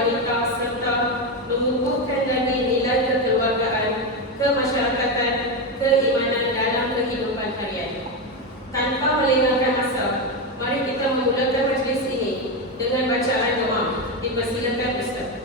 wanita serta menumbuhkan lagi nilai kekeluargaan, kemasyarakatan, keimanan dalam kehidupan harian. Tanpa melengahkan asa, mari kita memulakan majlis ini dengan bacaan doa. Dipersilakan Ustaz.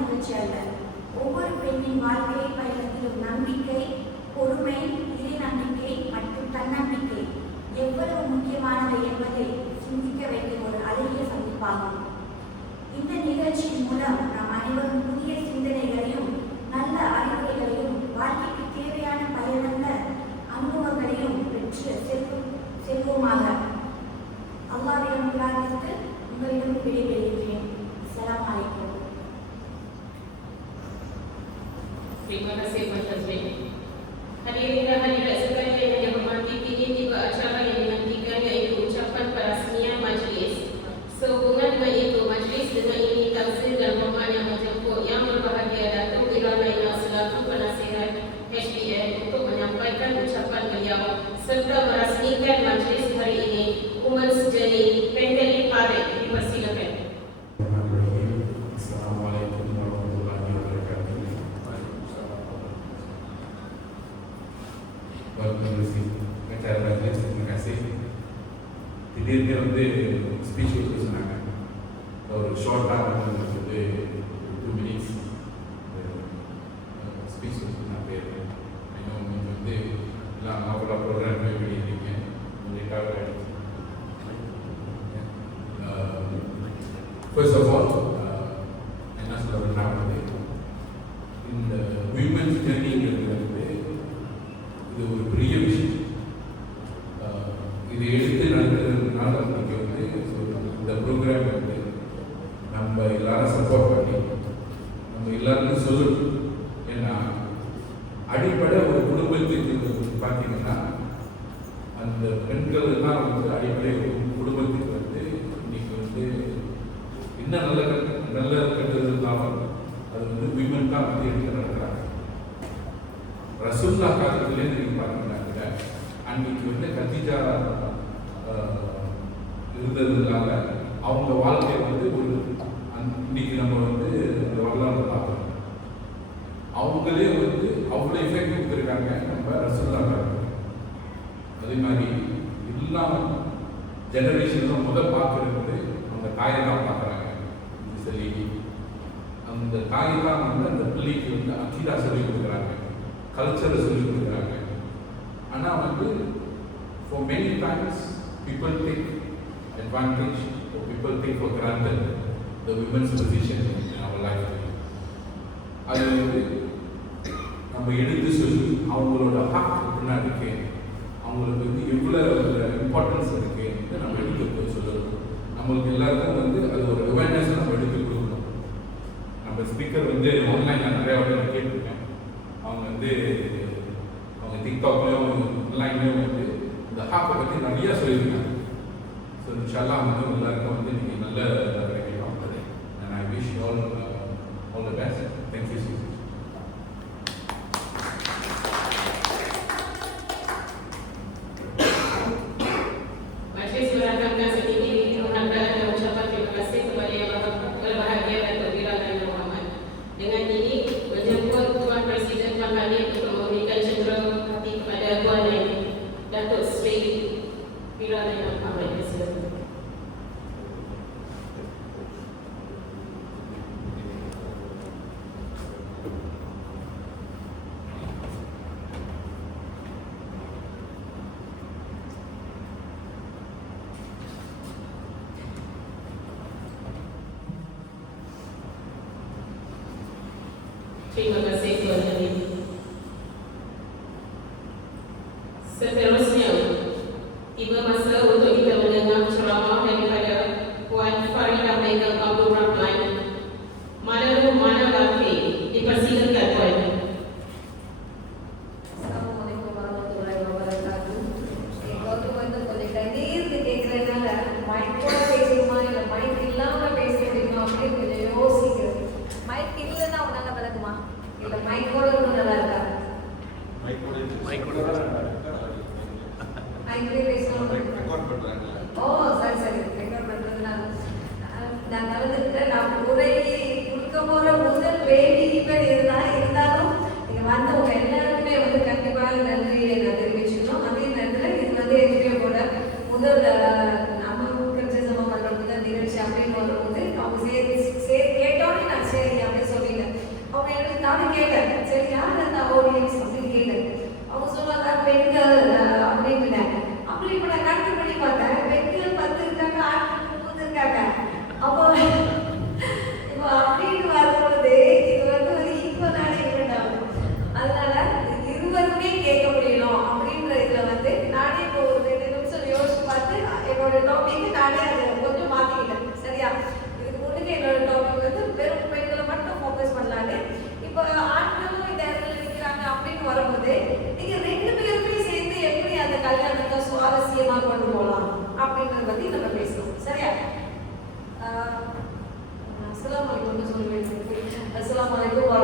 நிகழ்ச்சி அல்ல. ஒவ்வொரு பெண்ணின் வாழ்க்கை பயணத்திலும் நம்பிக்கை, பொறுமை, இறை நம்பிக்கை மற்றும் தன்னம்பிக்கை எவ்வளவு முக்கியமானவை என்பதை சிந்திக்க வைக்கும் ஒரு அழகிய சந்திப்பாகும். இந்த நிகழ்ச்சியின் மூலம் நாம் அனைவரும் புதிய சிந்தனைகளையும் நல்ல அறிவுரைகளையும் வாழ்க்கைக்கு தேவையான பயனுள்ள அனுபவங்களையும் பெற்று செல்வோமாக. அல்லாஹ்விடம் பிரார்த்தித்து உங்களிடம் விடைபெறுகிறேன். அஸ்ஸலாமு அலைக்கும். Terima kasih Puan Tazmin. Hadirin dan hadirat sekalian yang dihormati, kini tiba acara yang dinantikan iaitu ucapan perasmian majlis. Sehubungan dengan itu, majlis dengan ini tafsir dan hormat yang menjemput yang berbahagia Datuk Irana selaku penasihat HBN untuk menyampaikan ucapan beliau serta merasmikan majlis hari ini. Umar Sejani, Pendeli Parik, dipersilakan. Assalamualaikum warahmatullahi wabarakatuh. Acara majlis, terima kasih. Tidirnya speech itu சொன்னாங்க. ஒரு ஷார்ட்டா 2 minutes speech நான் பேசுறேன். இன்னும் எல்லாம் அவ்வளோ program பண்ணியிருக்கீங்க. உங்களுக்காக first of all, என்ன சொல்றேன்னா இந்த விமென்ஸ் ஜர்னிங்கிறது இது ஒரு பெரிய விஷயம். இது எடுத்து நடக்கிறதுனால நமக்கு இந்த ப்ரோக்ராம் நம்ம எல்லாரும் சப்போர்ட் பண்ணி நம்ம எல்லாருக்கும் சொல்லணும். ஏன்னா அடிப்படை ஒரு குடும்பத்துக்கு பார்த்தீங்கன்னா அந்த பெண்கள் எல்லாம் அடிப்படை குடும்பத்துக்கு இன்னைக்கு என்ன நல்ல கட்டுறது இருந்தாலும் அது விமன் தான் எடுத்து நடக்கிறாங்க. ரசூல்லா காலத்திலே நீங்கள் பார்த்தீங்கன்னா அன்னைக்கு கத்திஜா இருந்ததுனால அவங்க வாழ்க்கை ஒரு இன்னைக்கு நம்ம அந்த வரலாறு பார்க்கணும். அவங்களே அவ்வளோ எஃபெக்ட் கொடுத்துருக்காங்க நம்ம ரசூல்லா காலத்தில். அதே மாதிரி எல்லா ஜெனரேஷனும் பார்க்கறது அந்த தாயை தான் பார்க்குறாங்க. சரி, அந்த தாயை தான் அந்த பிள்ளைக்கு அக்கீதா சொல்லிக் கொடுக்குறாங்க, கல்ச்சரை சொல்லிக் கொடுக்குறாங்க. ஆனால் for many times people take advantage or people take for granted the women's position in our life. அது நம்ம எடுத்து சொல்லி அவங்களோட ஹக் எப்படின்னா இருக்கு, அவங்களுக்கு எவ்வளோ இம்பார்ட்டன்ஸ் இருக்குன்னு நம்ம எடுத்து போய் சொல்லணும். நம்மளுக்கு எல்லாருக்கும் அது ஒரு அவேர்னஸ் நம்ம எடுத்து கொடுக்கணும். நம்ம ஸ்பீக்கர் ஆன்லைனில் நிறையா நான் கேட்டிருக்கேன். அவங்க அவங்க டிக்டாக்லேயும் ஆன்லைன்லேயும் இந்த ஹாக்கை பற்றி நிறையா சொல்லியிருக்காங்க. ஸோ இன்ஷால்லா எல்லாருக்கும் நீங்கள் நல்ல கிடைக்கும். And I wish all the best. Thank you so much. Majlis merakamkan sedikit penghargaan dan ucapan terima kasih kepada Yang Berbahagia Datuk Irana Muhammad. Dengan ini menjemput Tuan Presiden Pangkalik untuk memberikan cenderung hati kepada Tuan Datuk Sri Irana Muhammad. Terima kasih Tuan Halim. Seterusnya, tiba masa untuk kita mendengar ceramah daripada Puan Faridah Begum Abdul Rahman. Mana laki, dipersilakan Puan. Assalamualaikum warahmatullahi wabarakatuh. Kau boleh tadi கேட்கறதுனால மைக்கோட பேசணுமா இல்லை mic இல்லாமல் பேச முடியுமா அப்படின்னு கொஞ்சம் யோசிக்கிறேன். Mic இல்லைன்னா உன்னால விளக்குமா? இல்லை மைக்கோட ஒன்றும் நல்லா இருக்கா? மைக்கோட பேசணும். ஓ சரி ரெக்கார்ட் பண்ணுறதுனால நான் கலந்துக்கிட்டேன். நான் உரை கொடுக்க போகிற முதல் வேடிக்கை இருந்தாலும் நீங்கள் வந்தவங்க எல்லாருக்குமே கண்டிப்பாக நன்றியை நான் தெரிவிச்சுக்கணும். அதே நேரத்தில் இது எங்கேயோட முதல் அம்மாவுக்கு சமம் பண்ணுற முதல் நிகழ்ச்சி அப்படின்னு வரும்போது அவங்க கேட்டோன்னே நான் சரி அப்படின்னு சொல்லி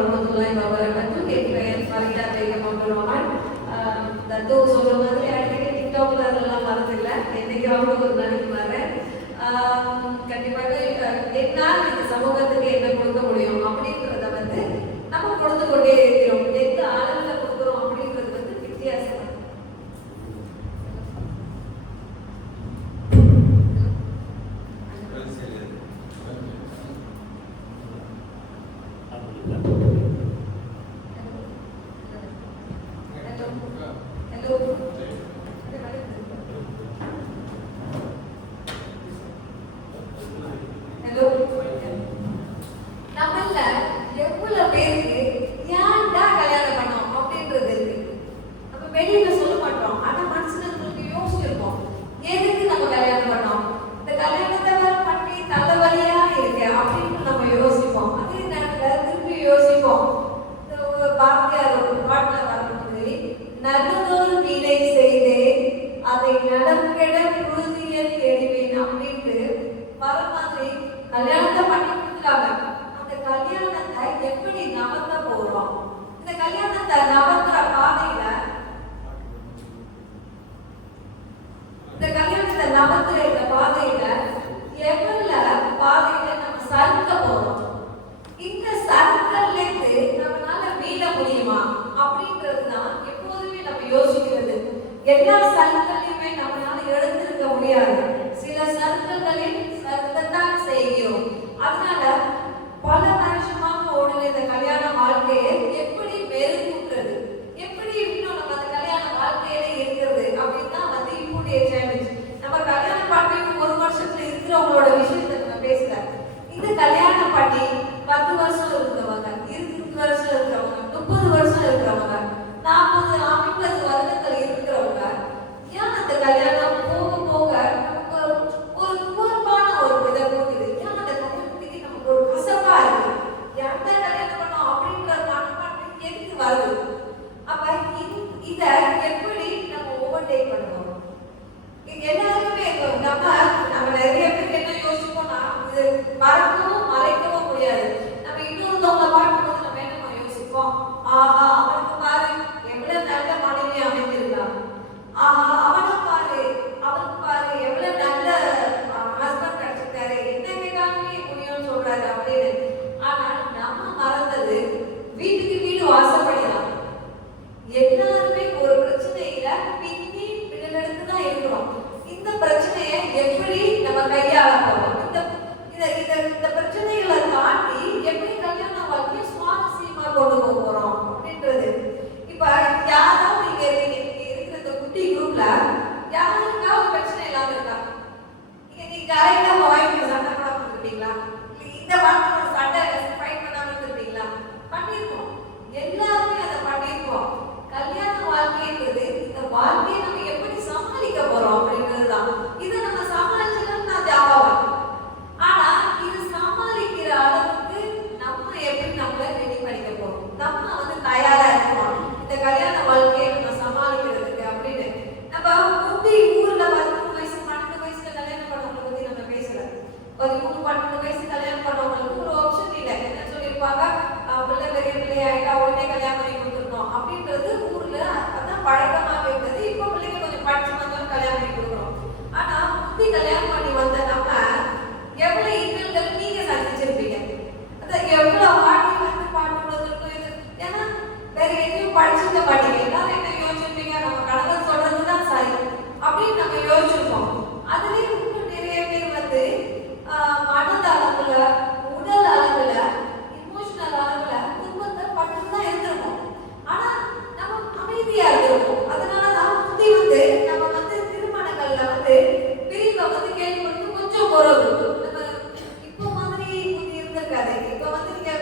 warahmatullahi wabarakatuh. என் பெயர் ஃபரிதா பேகம் அப்துல் ரஹ்மான். தத்துவம் சொல்ற மாதிரி அடிக்கடி டிக்டாக்ல அதெல்லாம் வரதில்லை. என்னைக்காவது ஒரு நாளைக்கு வரேன். கண்டிப்பாக என்னால் இந்த சமூகத்துக்கு என்ன கொடுக்க முடியும் அப்படின்றத வந்து நம்ம கொடுத்து கொண்டே இருக்கிறோம். எந்த அளவில் கொடுக்குறோம் அப்படின்றது வந்து வித்தியாசம். நம்மள எவ்வளவு பேருக்கு ஏன்டா கல்யாணம் பண்ணோம் அப்படின்றது இருக்கு. நம்ம வெளியில சொல்ல மாட்டோம், ஆனா மனுஷனுக்கு யோசிச்சிருக்கோம் எதுக்கு நம்ம கல்யாணம் பண்ணோம், இந்த கல்யாணத்தை வேற பண்ணி தலைவலியா இருக்கு அப்படின்னு நம்ம யோசிப்போம். அதே நேரத்துல திருப்பி யோசிப்போம். பாரதியார் ஒரு பாட்டுல வரும்போது நல்லதொரு வீடை செய்தே அதை நடக்கிட உறுதியை தேடுவேன் அப்படின்ட்டு வர மாதிரி கல்யாணத்தை பண்ணி கொடுத்துட்டாங்க. அந்த கல்யாணத்தை எப்படி நவத்த போறோம், இந்த கல்யாணத்தை நவத்துற பாதையில இந்த பாதையில எவ்வளவு பாதையில நம்ம சறுக்க போறோம், இந்த சறுக்கல்ல இருந்து நம்மளால மீள முடியுமா அப்படின்றதுதான் எப்போதுமே நம்ம யோசிக்கிறது. எல்லா சறுக்கல்லையுமே நம்மளால எழுந்திருக்க முடியாது. சில சறுக்கல்களில் சறுக்கத்தான் செய்கிறோம். அதனால பல வருஷமாக ஓடுன இந்த கல்யாண வாழ்க்கையை எப்படி மெருகூட்டுறது, எப்படி இன்னும் நம்ம அந்த கல்யாண வாழ்க்கையில இருக்கிறது அப்படின்னு தான் வந்து இப்போடைய சேலஞ்ச். நம்ம கல்யாணம் பண்ணி ஒரு வருஷத்துல இருக்கிறவங்களோட விஷயத்தை நம்ம பேசல. இந்த கல்யாணம் பண்ணி 10 வருஷம் இருக்கிறவங்க, 20 வருஷம் இருக்கிறவங்க, 30 வருஷம் இருக்கிறவங்க, 40, 50 வருடங்கள் இருக்கிறவங்க ஏன் அந்த கல்யாணம் போக போக நமக்கு ஒரு துவர்ப்பான ஒரு விதை கொடுக்குது. ஏன் அந்த கல்யாணத்துக்கு நமக்கு ஒரு கசப்பா இருக்கு, எந்த கல்யாணம் பண்ணோம் அப்படின்ற மனப்பான்மை எதுக்கு வருது? அப்ப இத எப்படி நம்ம ஓவர்டேக் பண்ணுவோம்? எல்லாருக்குமே நம்ம நிறைய பேருக்கு என்ன யோசிப்போம்னா, இது மறக்கவும் மறைக்கவும் முடியாது. நம்ம இன்னொருத்தவங்களை பார்க்கும்போது நம்ம என்ன யோசிப்போம், ஆஹா அவனுக்கு பாரு எவ்வளவு நல்ல மனைவி அமைந்திருக்கான், ஆஹா அவனை பாரு அவனுக்கு பாரு எவ்வளவு நல்ல ஹஸ்பண்ட் கிடைச்சிருக்காரு, என்ன கேட்டாலுமே முடியும்னு சொல்றாரு அப்படின்னு. ஆனா நம்ம மறந்தது வீட்டுக்கு வீடு வாசப்படிதான். எல்லாருமே ஒரு பிரச்சனையில பின்னி பின்னெடுத்து தான் இருக்கிறோம். இந்த பிரச்சனையை எப்படி நம்ம கையாள போறோம், இந்த பிரச்சனைகளை தாண்டி எப்படி கல்யாண வாழ்க்கையை சுவாரஸ்யமா கொண்டு போக போறோம் அப்படின்றது. இப்ப யாராவது இங்க இருக்கிற இந்த குட்டி குரூப்ல யாருக்காவது பிரச்சனை இல்லாம இருக்கா? நீங்க அரையில வாய்ப்பு சண்டை போடாம இருப்பீங்களா? இந்த வார்த்தையோட சண்டை ஃபைட் பண்ணாம இருப்பீங்களா? பண்ணிருக்கோம், எல்லாருமே அதை பண்ணிருக்கோம். கல்யாண வாழ்க்கைன்றது இந்த வாழ்க்கையை நம்ம எப்படி சமாளிக்க போறோம் அப்படின்றதுதான். இதை நம்ம சமாளிச்சோம்னா ஜாபாவா. ஆனா இது சமாளிக்கிற அளவுக்கு நம்ம எப்படி நம்மள ரெடி பண்ணிக்க போறோம், நம்ம வந்து தயாரா இருக்கோம் இந்த கல்யாண வாழ்க்கையை நம்ம சமாளிக்கிறதுக்கு அப்படின்னு. நம்ம முந்தி ஊர்ல 13 வயசு 12 வயசுல கல்யாணம் பண்ணவங்களை பத்தி நம்ம பேசல. 13 12 வயசு கல்யாணம் பண்ணவங்களுக்கு ஒரு ஆப்ஷன் இல்லை. என்ன சொல்லியிருப்பாங்க, பிள்ளை பெரிய பிள்ளை ஆயிட்டா உடனே கல்யாணம் பண்ணி கொடுத்துருக்கோம் அப்படின்றது ஊர்ல அதான் பழக்கமாக இருந்தது. இப்போ பிள்ளைங்க கொஞ்சம் படிச்சு வந்தாலும் கல்யாணம் பண்ணி கொடுக்குறோம். ஆனா முந்தி கல்யாணம் பண்ணி வந்த நம்ம எவ்வளவு இன்னல்கள் நீங்க சந்திச்சிருப்பீங்க, அதான் எவ்வளவு வாட்டி வந்து பாட்டு கொடுத்துருக்கோம். இது ஏன்னா வேற எங்கேயும் படிச்சுக்க மாட்டீங்க. எல்லாரும் என்ன யோசிச்சிருப்பீங்க, நம்ம கணவர் சொல்றதுதான் சரி அப்படின்னு நம்ம யோசிச்சிருப்போம். அதுலயே இன்னும் நிறைய பேர் வந்து மனத அளவுல உடல் அளவுல இமோஷனல் அளவுல துன்பத்தை பட்டுதான் இருந்திருப்போம். ஆனா நம்ம அமைதியா இருந்திருப்போம். அதனாலதான் முந்தி வந்து நம்ம வந்து திருமணங்கள்ல வந்து பிரிவை வந்து கேள்விப்பட்டு கொஞ்சம் குறவு. நம்ம இப்போ மாதிரி முந்தி இருந்திருக்காது. இப்போ வந்து நீங்க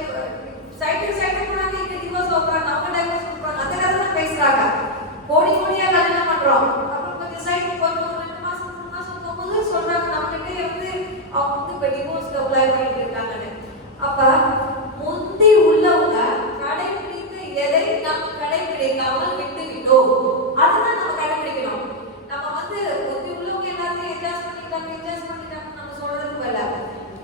சைக்கிள் போனாங்க, இங்க டிவோர்ஸ் வைக்கிறாங்க, அவங்க டைவர்ஸ் கொடுக்குறாங்க, அந்த கதை தான் பேசுறாங்க. கோடி கோடியா கல்யாணம் பண்றோம். அப்புறம் கொஞ்சம் சைக்கிள் கொஞ்சம் 2 மாசம் 3 மாசம் போகும்போது சொல்றாங்க நம்மகிட்டே வந்து அவங்க வந்து இப்போ டிவோர்ஸ்க்கு அப்ளை பண்ணிட்டு இருக்காங்கன்னு. அப்ப முந்தி உள்ளவங்க கடைபிடித்த எதை நம்ம கடைபிடிக்காமல் விட்டு விட்டோம், அதுதான் நம்ம கடைபிடிக்கணும். நம்ம வந்து முந்தி உள்ளவங்க எல்லாத்தையும் என்ஜாய் பண்ணிட்டாங்க நம்ம சொல்றதுக்கு வேலை.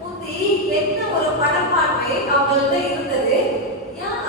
முந்தி என்ன ஒரு மனப்பான்மை அவங்கள்ட்ட இருந்தது, ஏன்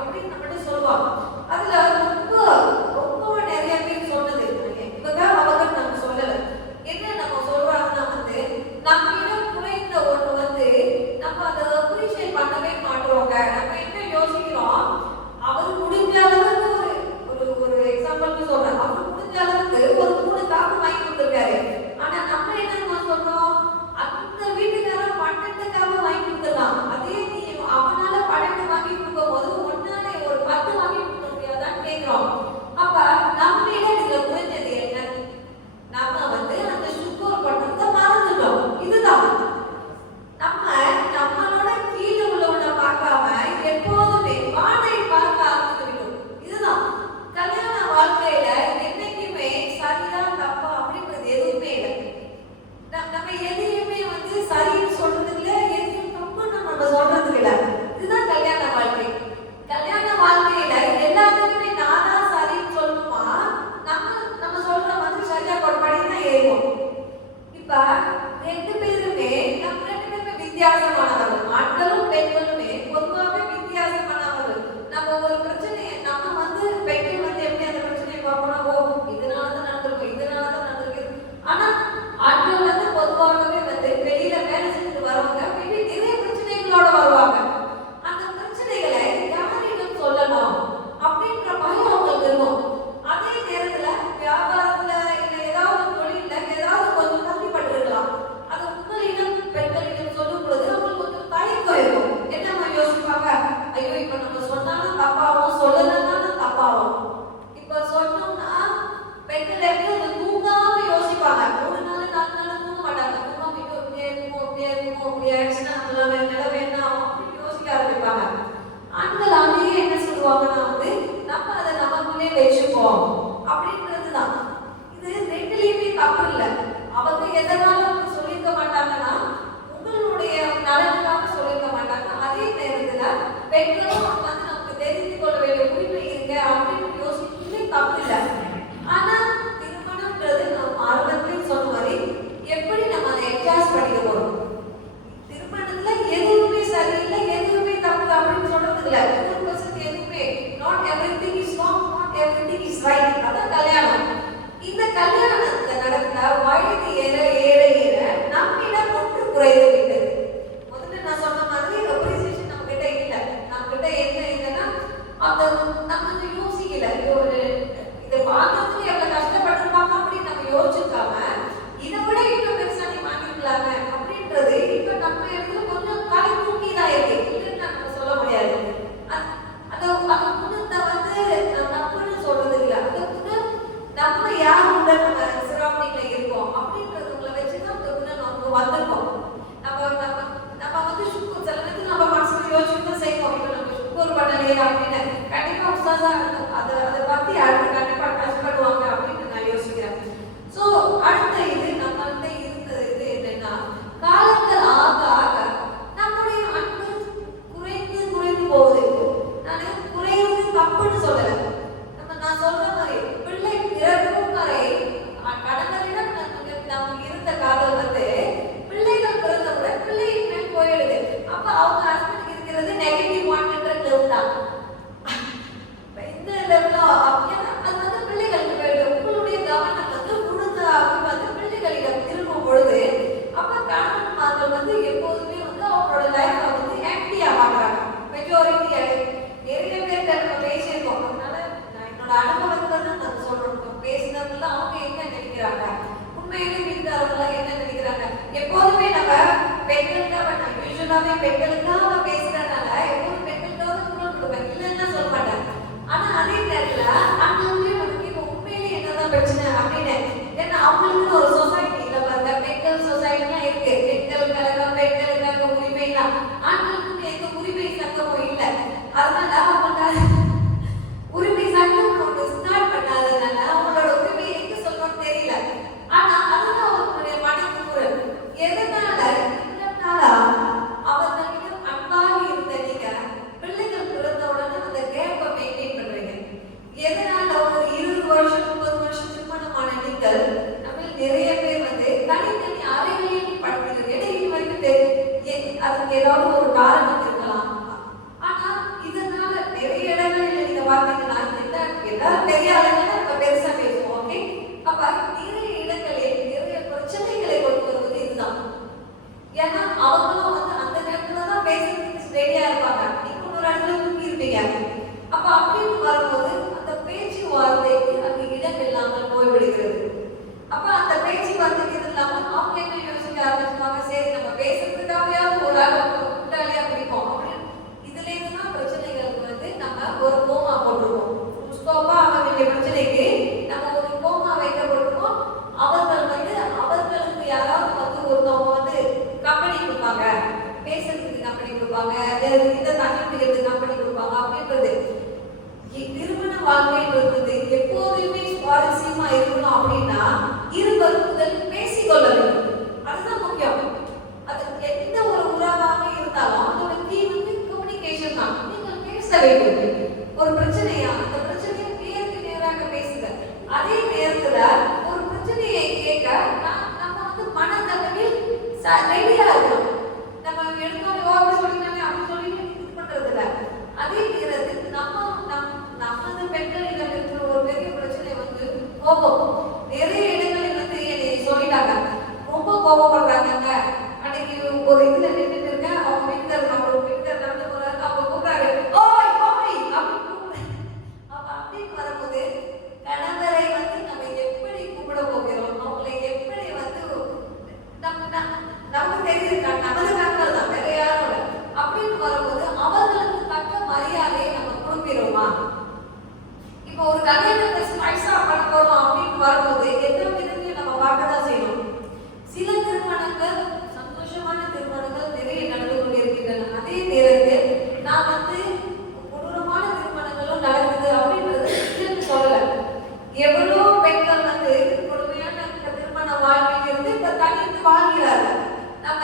அப்படின்னு நம்மகிட்ட சொல்லுவாங்க. அதுல ரொம்ப ரொம்ப நிறைய பேர் சொன்னது இவங்க அவங்க நம்ம சொல்லல. என்ன நம்ம சொல்றாங்கன்னா வந்து நம்மிடம் குறைந்த ஒன்று வந்து நம்ம அதை அப்ரிஷியேட் பண்ணவே மாட்டோங்க. நம்ம என்ன யோசிக்கிறோம், அவர் முடிஞ்ச அளவுக்கு ஒரு எக்ஸாம்பிளுக்கு சொல்றேன், அவர் முடிஞ்ச அளவுக்கு ஒரு 3 காப்பு வாங்கி கொடுத்துருக்காரு. ஆனா நம்ம என்ன சொல்றோம், அந்த வீட்டுக்காரன் 12 காப்பு வாங்கி கொடுத்துடலாம். அதே நீ அவனால 12 வாங்கி கொடுக்கும் போது ஒன்னால ஒரு 10 வாங்கி கொடுக்க முடியாதான்னு கேட்கிறோம். அப்ப நம்மளே இதுல புரிஞ்சது என்ன, நம்ம வந்து அந்த சுகர் பண்றத மறந்துட்டோம். இதுதான் நம்மளோட கீழே உள்ளவனை பார்க்காம எப்போதுமே வாடகை பார்க்க ஆரம்பிச்சிருக்கோம். இதுதான் கல்யாண வாழ்க்கையில என்னைக்குமே சரிதான் தப்பா அப்படின்றது எதுவுமே இல்லை. நம்ம எதையுமே வந்து சரின்னு சொல்றது இல்லை, எதையும் தப்புன்னு நம்ம சொல்றது இல்லை. இதுதான் கல்யாண வாழ்க்கை. கல்யாண வாழ்க்கையில எல்லாத்துக்குமே நானா சரின்னு சொல்லணுமா, நம்ம சொல்ற மாதிரி சரியா கொண்டாடி தான் ஏறுவோம். இப்ப 2 பேருமே நம்ம 2 பேருமே வித்தியாசமானவர்கள். ஆண்களும் பெண்களுமே பொதுவாகவே வித்தியாசமானவர்கள். நம்ம ஒரு பிரச்சனையை நம்ம வந்து பெண்கள் வந்து எப்படி அந்த பிரச்சனையை பார்ப்போம்னா, ஓ இதனாலதான் நடந்திருக்கும், இதனாலதான் நடந்திருக்கு. ஆனா ஆண்கள் வந்து பொதுவாகவே வந்து வெளியில வேலை செஞ்சுட்டு வரவங்க வெளியே நிறைய பிரச்சனைகளோட வருவாங்க. அந்த பிரச்சனைகளை யாரிடம் சொல்லணும் அப்படின்ற பயம் அவங்களுக்கு இருக்கும். அதே நேரத்துல வியாபாரத்துல இல்ல ஏதாவது தொழில ஏதாவது கொஞ்சம் தள்ளிப்பட்டிருக்கலாம். அது உங்களிடம் பெண்களிடம் சொல்லும் பொழுது அவங்களுக்கு கொஞ்சம் தயக்கம் இருக்கும். என்ன யோசிப்பாங்க, ஐயோ இப்ப நம்ம சொன்னாலும் தப்பாவும் சொல்லலன்னாலும் தப்பாவும். இப்ப சொன்னோம்னா பெண்கள் எப்படி அதை தூங்காம யோசிப்பாங்க. 3 நாள் 4 நாள் தூங்க மாட்டாங்க. தூங்காம இப்படியே இருக்கும் இப்படி ஆயிடுச்சுன்னா நம்மளால நிலவே என்ன ஆகும் அப்படின்னு யோசிக்க ஆரம்பிப்பாங்க. ஆண்கள் அதையே என்ன சொல்லுவாங்கன்னா வந்து நம்ம அதை நமக்குள்ளே வச்சுப்போம் அப்படின்றதுதான். இது 2லயுமே தப்பு இல்லை. அவங்க எதனால அவங்க சொல்லியிருக்க மாட்டாங்கன்னா உங்களுடைய நலனுக்காக சொல்லியிருக்க மாட்டாங்க. அதே நேரத்துல பெண்களும் வந்து நமக்கு தெரிந்து கொள்ள வேண்டிய உரிமை இருக்கு அப்படின்னு யோசிக்கிறதே தப்பு இல்லை. ஆனா திருமணம்ன்றது நம்ம ஆரம்பத்திலேயே சொன்ன மாதிரி எப்படி நம்ம அதை எக்ஸாஸ்ட் பண்ணிக்க போறோம். திருமணத்துல எதுவுமே சரியில்லை, எதுவுமே தப்பு அப்படின்னு சொல்றது இல்லை. 100% எதுவுமே not everything is wrong, not everything is right. அதான் கல்யாணம். இந்த கல்யாணத்துல நடந்த வயது ஏற ஏற ஏற நம்மிடம் ஒன்று குறைந்து விட்டது. முதல்ல நான் சொன்ன மாதிரி அப்ரிசியேஷன் நம்ம கிட்ட இல்லை. நம்ம கிட்ட என்ன இல்லைன்னா அந்த நம்ம யோசிக்கல, இதை பார்க்கறதுக்கு எவ்வளவு கஷ்டப்பட்டிருப்பாங்க அப்படின்னு நம்ம யோசிச்சிருக்காம இதை விட இன்னும் பெருசா நீ வாங்கிக்கலாங்க அப்படின்றது இப்ப நம்ம இடத்துல கொஞ்சம் தலை தூக்கி தான் இருக்கு. இல்லைன்னு நம்ம சொல்ல முடியாது. அந்த குணத்தை வந்து தப்புன்னு சொல்றது இல்லை. அந்த குணம் நம்ம யார் உள்ள நம்ம சரௌண்டிங்ல இருக்கோம் அப்படின்றதுங்களை வச்சுதான் அந்த குணம் நமக்கு வந்திருக்கோம். நம்ம வந்து சுக்குர் சில நேரத்தில் நம்ம மனசுல யோசிச்சுதான் செய்வோம். இப்ப நம்ம சுக்குர் பண்ணலையே அப்படின்னு கண்டிப்பா உஸ்தாதா அதை பத்தி அடுத்து கண்டிப்பா டச் பண்ணுவாங்க அப்படின்னு நான் யோசிக்கிறேன். சோ அடுத்த இது நம்மள்கிட்ட இருந்தது இது என்னன்னா, காலங்கள் ஆக ஆக நம்முடைய அன்பு குறைந்து குறைந்து போகுது. நான் குறைவது தப்புன்னு சொல்லல. நான் சொல்ற மாதிரி பிள்ளை பிறக்கும் வரை கடவுளிடம் நமக்கு இருந்த காதல் வந்து பிள்ளைகள் பிறந்தவுடன் பிள்ளையின் மேல் போயிடுது. அப்ப அவங்க ஹஸ்பண்டுக்கு இருக்கிறது -1 லெவல் தான். இந்த லெவலா அப்படின்னா அது பார்த்தீங்கன்னா எல்லாரும் பெரிய ஆளுங்க நம்ம பெருசா பேசுவோம். ஓகே, அப்ப நிறைய இடங்களில் நிறைய பிரச்சனைகளை கொண்டு வருவது இதுதான். ஏன்னா அவங்களும் வந்து அந்த நேரத்துல தான் பேசுறதுக்கு ரெடியா இருப்பாங்க, நீங்க ஒரு இடத்துல தூக்கி இருப்பீங்க. அப்ப அப்படின்னு வரும்போது அந்த பேச்சு வார்த்தைக்கு அங்க இடம் இல்லாமல் போய்விடுகிறது. அப்ப அந்த பேச்சு வார்த்தைக்கு இது இல்லாம அவங்க என்ன யோசிக்க ஆரம்பிச்சுவாங்க, சரி நம்ம பேசுறதுக்காகவே ஒரு உள்ளாலியா பிடிப்போம் அப்படின்னு. இதுல இருந்துதான் பிரச்சனைகளுக்கு வந்து நம்ம ஒரு கோமா போட்டுருவோம். ஸ்டோப்பா அவங்களுடைய பிரச்சனைக்கு நம்ம ஒரு கோமா வைக்கப்பட்டிருக்கோம். அவர்கள் வந்து அவர்களுக்கு யாராவது வந்து ஒருத்தவங்க வந்து கம்பெனி கொடுப்பாங்க, பேசுறதுக்கு கம்பெனி கொடுப்பாங்க, இந்த தனிப்படைகளுக்கு கம்பெனி கொடுப்பாங்க அப்படின்றது. திருமண வாழ்க்கைன்றது எப்போதுமே சுவாரஸ்யமா இருக்கணும் அப்படின்னா இருவரும் முதல் பேசிக்கொள்ள வேண்டும். அதுதான் முக்கியம். அது எந்த ஒரு உறவாக இருந்தாலும் அதோட கீ வந்து கம்யூனிகேஷன் தான். நீங்கள் பேச வேண்டும். ஒரு பிரச்சனையா அந்த பிரச்சனையை நேருக்கு நேராக பேசுங்க. அதே நேரத்துல ஒரு பிரச்சனையை கேட்க நம்ம வந்து மனதளவில் ரெடியா இருக்கணும். நம்ம எடுத்தோம் யோகா சொல்லினாலே அப்படி சொல்லி இது பண்றது இல்லை. அதே நேரத்தில் நமது பெண்களிடம் இருக்கிற ஒரு பெரிய பிரச்சனை வந்து கோபம். நிறைய இடங்களில் வந்து என்னை சொல்லிட்டாங்க, ரொம்ப கோபப்படுறாங்க. அன்னைக்கு ஒரு இதுல நின்றுட்டு இருக்கேன், அவங்க வீட்டுல நடந்து போறாரு, அவங்க கூப்பிடாரு ஓய் ஓய் அப்படின்னு கூப்பிடுறேன். அப்ப அப்படின்னு வரும்போது கணவரை வந்து நம்ம எப்படி கூப்பிட போகிறோம், அவங்களை எப்படி வந்து நமக்கு தெரிஞ்சிருக்காங்க, நமது கணவர் தான், வேற யாரும் இல்லை அப்படின்னு வரும்போது அவர்களுக்கு தக்க மரியாதையை நம்ம கொடுக்கிறோமா? இப்போ ஒரு கல்யாணத்தை ஸ்பைஸா பண்ண போறோம் அப்படின்னு வரும்போது எந்த விதத்தையும் நம்ம பார்க்கதான் செய்யணும். சில திருமணங்கள் சந்தோஷமான திருமணங்கள் நிறைய நடந்து கொண்டிருக்கின்றன. அதே நேரத்தில் நான் வந்து கொடூரமான திருமணங்களும் நடக்குது அப்படின்றது இல்லைன்னு சொல்லல. எவ்வளோ பெண்கள் வந்து கொடுமையான திருமண வாழ்க்கையில் இருந்து இப்ப தனித்து வாழ்கிறார்கள். நம்ம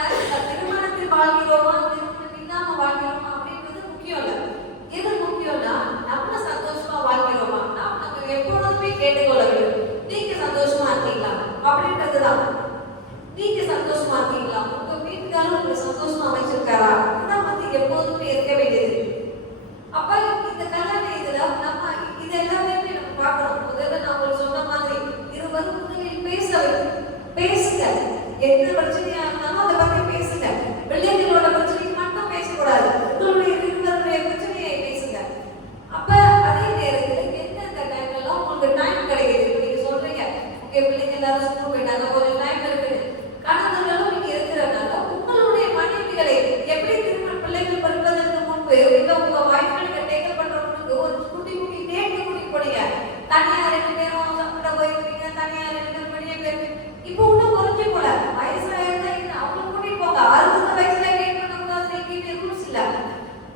திருமணத்தில் வாழ்கிறோமா, திருமணம் இல்லாம வாழ்கிறோமா அப்படின்றது முக்கியம் இல்லை. எது முக்கியம்னா நம்ம சந்தோஷமா வாழ்கிறோமா, நம்ம எப்பொழுதுமே கேட்டுக்கொள்ள வேண்டும். நீங்க சந்தோஷமா இருக்கீங்களா அப்படின்றதுதான். நீங்க சந்தோஷமா இருக்கீங்களா, உங்க வீட்டுக்காரர் உங்களை சந்தோஷமா வச்சிருக்காரா, அதான் வந்து எப்போதுமே இருக்க வேண்டியது. அப்ப இந்த கல்யாண இதுல நம்ம இது எல்லாமே நம்ம பார்க்கணும். முதல்ல நான் உங்களுக்கு சொன்ன மாதிரி இருவரும் முதலில் பேசுங்க. எந்த பிரச்சனையா இருந்தாலும் அதை பத்தி பேசுங்க. பிள்ளைகளோட பிரச்சனைக்கு மட்டும் பேசக்கூடாது, உங்களுடைய இருவருடைய பிரச்சனையை பேசுங்க. அப்ப அதே நேரத்தில் எந்தெந்த டைம்லாம் உங்களுக்கு டைம் கிடைக்குது, நீங்க சொல்றீங்க உங்க பிள்ளைங்க எல்லாரும் ஸ்கூல் போயிட்டாங்க, கொஞ்சம் டைம் இருக்குது, கணவர்களும் நீங்க இருக்கிறதுனால உங்களுடைய மனைவிகளை எப்படி திருமண பிள்ளைகள் பிறப்பதற்கு முன்பு இல்ல உங்க வாய்ப்புகளுக்கு டேக்கல் பண்றவங்களுக்கு ஒரு குட்டி குட்டி டேட்டு கூட்டி போடுங்க. தனியா 2 பேரும் சாப்பிட போயிருப்பீங்க, தனியா 2 பேரும் வெளியே போயிருப்பீங்க. இப்போ இன்னும் குறைஞ்சு போல வயசாயிருந்தா அவங்க கூட்டிட்டு போங்க. 60 வயசுல டேட் பண்ணக்கூடாது கேட்டு ரூல்ஸ் இல்ல.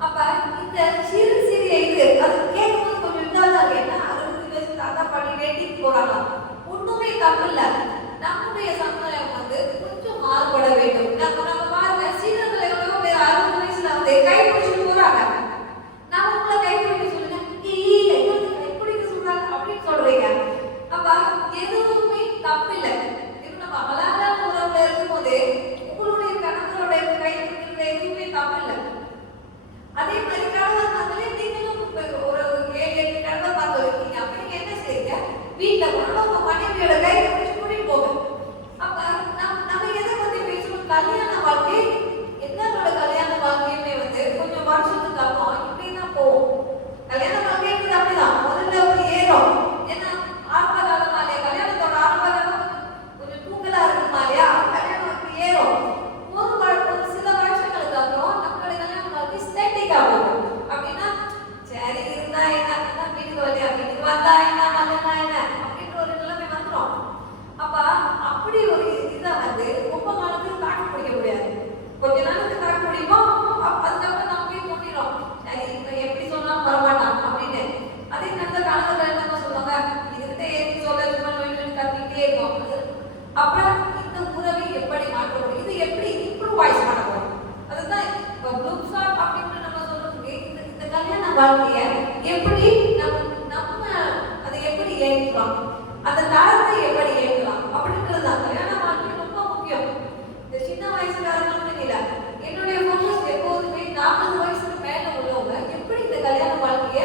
அப்ப இந்த சிறு சிறிய இது அது கேட்கும்போது கொஞ்சம் இதாதான் என்ன 60 வயசு தாத்தா பண்ணி டேட்டிங் போறாங்க, ஒண்ணுமே தப்பு இல்ல. நம்முடைய சமுதாயம் வந்து கொஞ்சம் மாறுபட வேண்டும். நம்ம பாருங்க சீனத்துல எவ்வளவு பேர் 60 வயசுல வந்து கை பிடிச்சிட்டு போறாங்க. நம்ம உங்களை கை பிடிக்க சொல்லுங்க, கை பிடிக்க சொல்றாங்க அப்படின்னு சொல்றீங்க. அப்ப எதுவுமே தப்பு இல்லை. நம்ம அழகான உறவுல இருக்கும்போது உங்களுடைய கணவருடைய கை பிடிக்கிறது எதுவுமே தப்பு இல்லை. அதே மாதிரி கணவர் பார்த்தாலே நீங்களும் ஒரு 7-8 கணவர் பார்த்து இருக்கீங்க. அப்ப நீங்க என்ன செய்யுங்க, வீட்டுல போனா உங்க மனைவியோட கை பிடிச்சு கூட்டிட்டு போங்க. அப்ப நம்ம எதை பத்தி பேசணும், கல்யாண வாழ்க்கை. எல்லாரோட கல்யாண வாழ்க்கையுமே வந்து கொஞ்சம் வருஷத்துக்கு அப்புறம் இப்படிதான் போகும். கல்யாண வாழ்க்கைன்றது அப்படிதான், முதல்ல ஒரு ஏறும். ஏன்னா ஆரம்ப காலமா இல்லையா, கல்யாணத்தோட ஆரம்ப காலம் கொஞ்சம் தூக்கலா இருக்குமா இல்லையா, கல்யாணம் அப்படி ஏறும். ஒரு சில வருஷங்களுக்கு அப்புறம் நம்மளுடைய கல்யாண வாழ்க்கை ஸ்டேட்டிக் ஆகும். அப்படின்னா சரி இருந்தா என்ன, வீட்டுக்கு வழியா வீட்டுக்கு வந்தா என்ன, வந்தா என்ன அப்படின்ற ஒரு நிலைமை வந்துடும். அப்ப அப்படி ஒரு இதை வந்து ரொம்ப காலத்துக்கு தாக்கு பிடிக்க முடியாது. கொஞ்ச நாளுக்கு தாக்கு பிடிக்கும், அதுக்கப்புறம் நம்ம போய் தோண்டிடும், சரி இப்ப எப்படி சொன்னாலும் வரமாட்டான் அப்படின்னு. அதே நல்ல காலத்துல என்ன சொல்லுவாங்க, இதுகிட்ட ஏற்றி சொல்ல கத்திக்கிட்டே இருக்கும். அப்ப இந்த உறவை எப்படி மாற்ற முடியும், இது எப்படி இம்ப்ரூவைஸ் பண்ண முடியும், அதுதான் இப்போ குரூப் ஷாட் அப்படின்னு நம்ம சொல்றோம். இந்த கல்யாண வாழ்க்கைய எப்படி நம்ம அதை எப்படி ஏற்கலாம், அந்த தரத்தை எப்படி ஏற்கலாம் அப்படின்றது தான் கல்யாண வாழ்க்கை ரொம்ப முக்கியம். இந்த சின்ன வயசுக்காரங்களும் இல்லை, என்னுடைய ஃபோக்கஸ் எப்போதுமே 40 வயசுக்கு மேல உள்ளவங்க எப்படி இந்த கல்யாண வாழ்க்கைய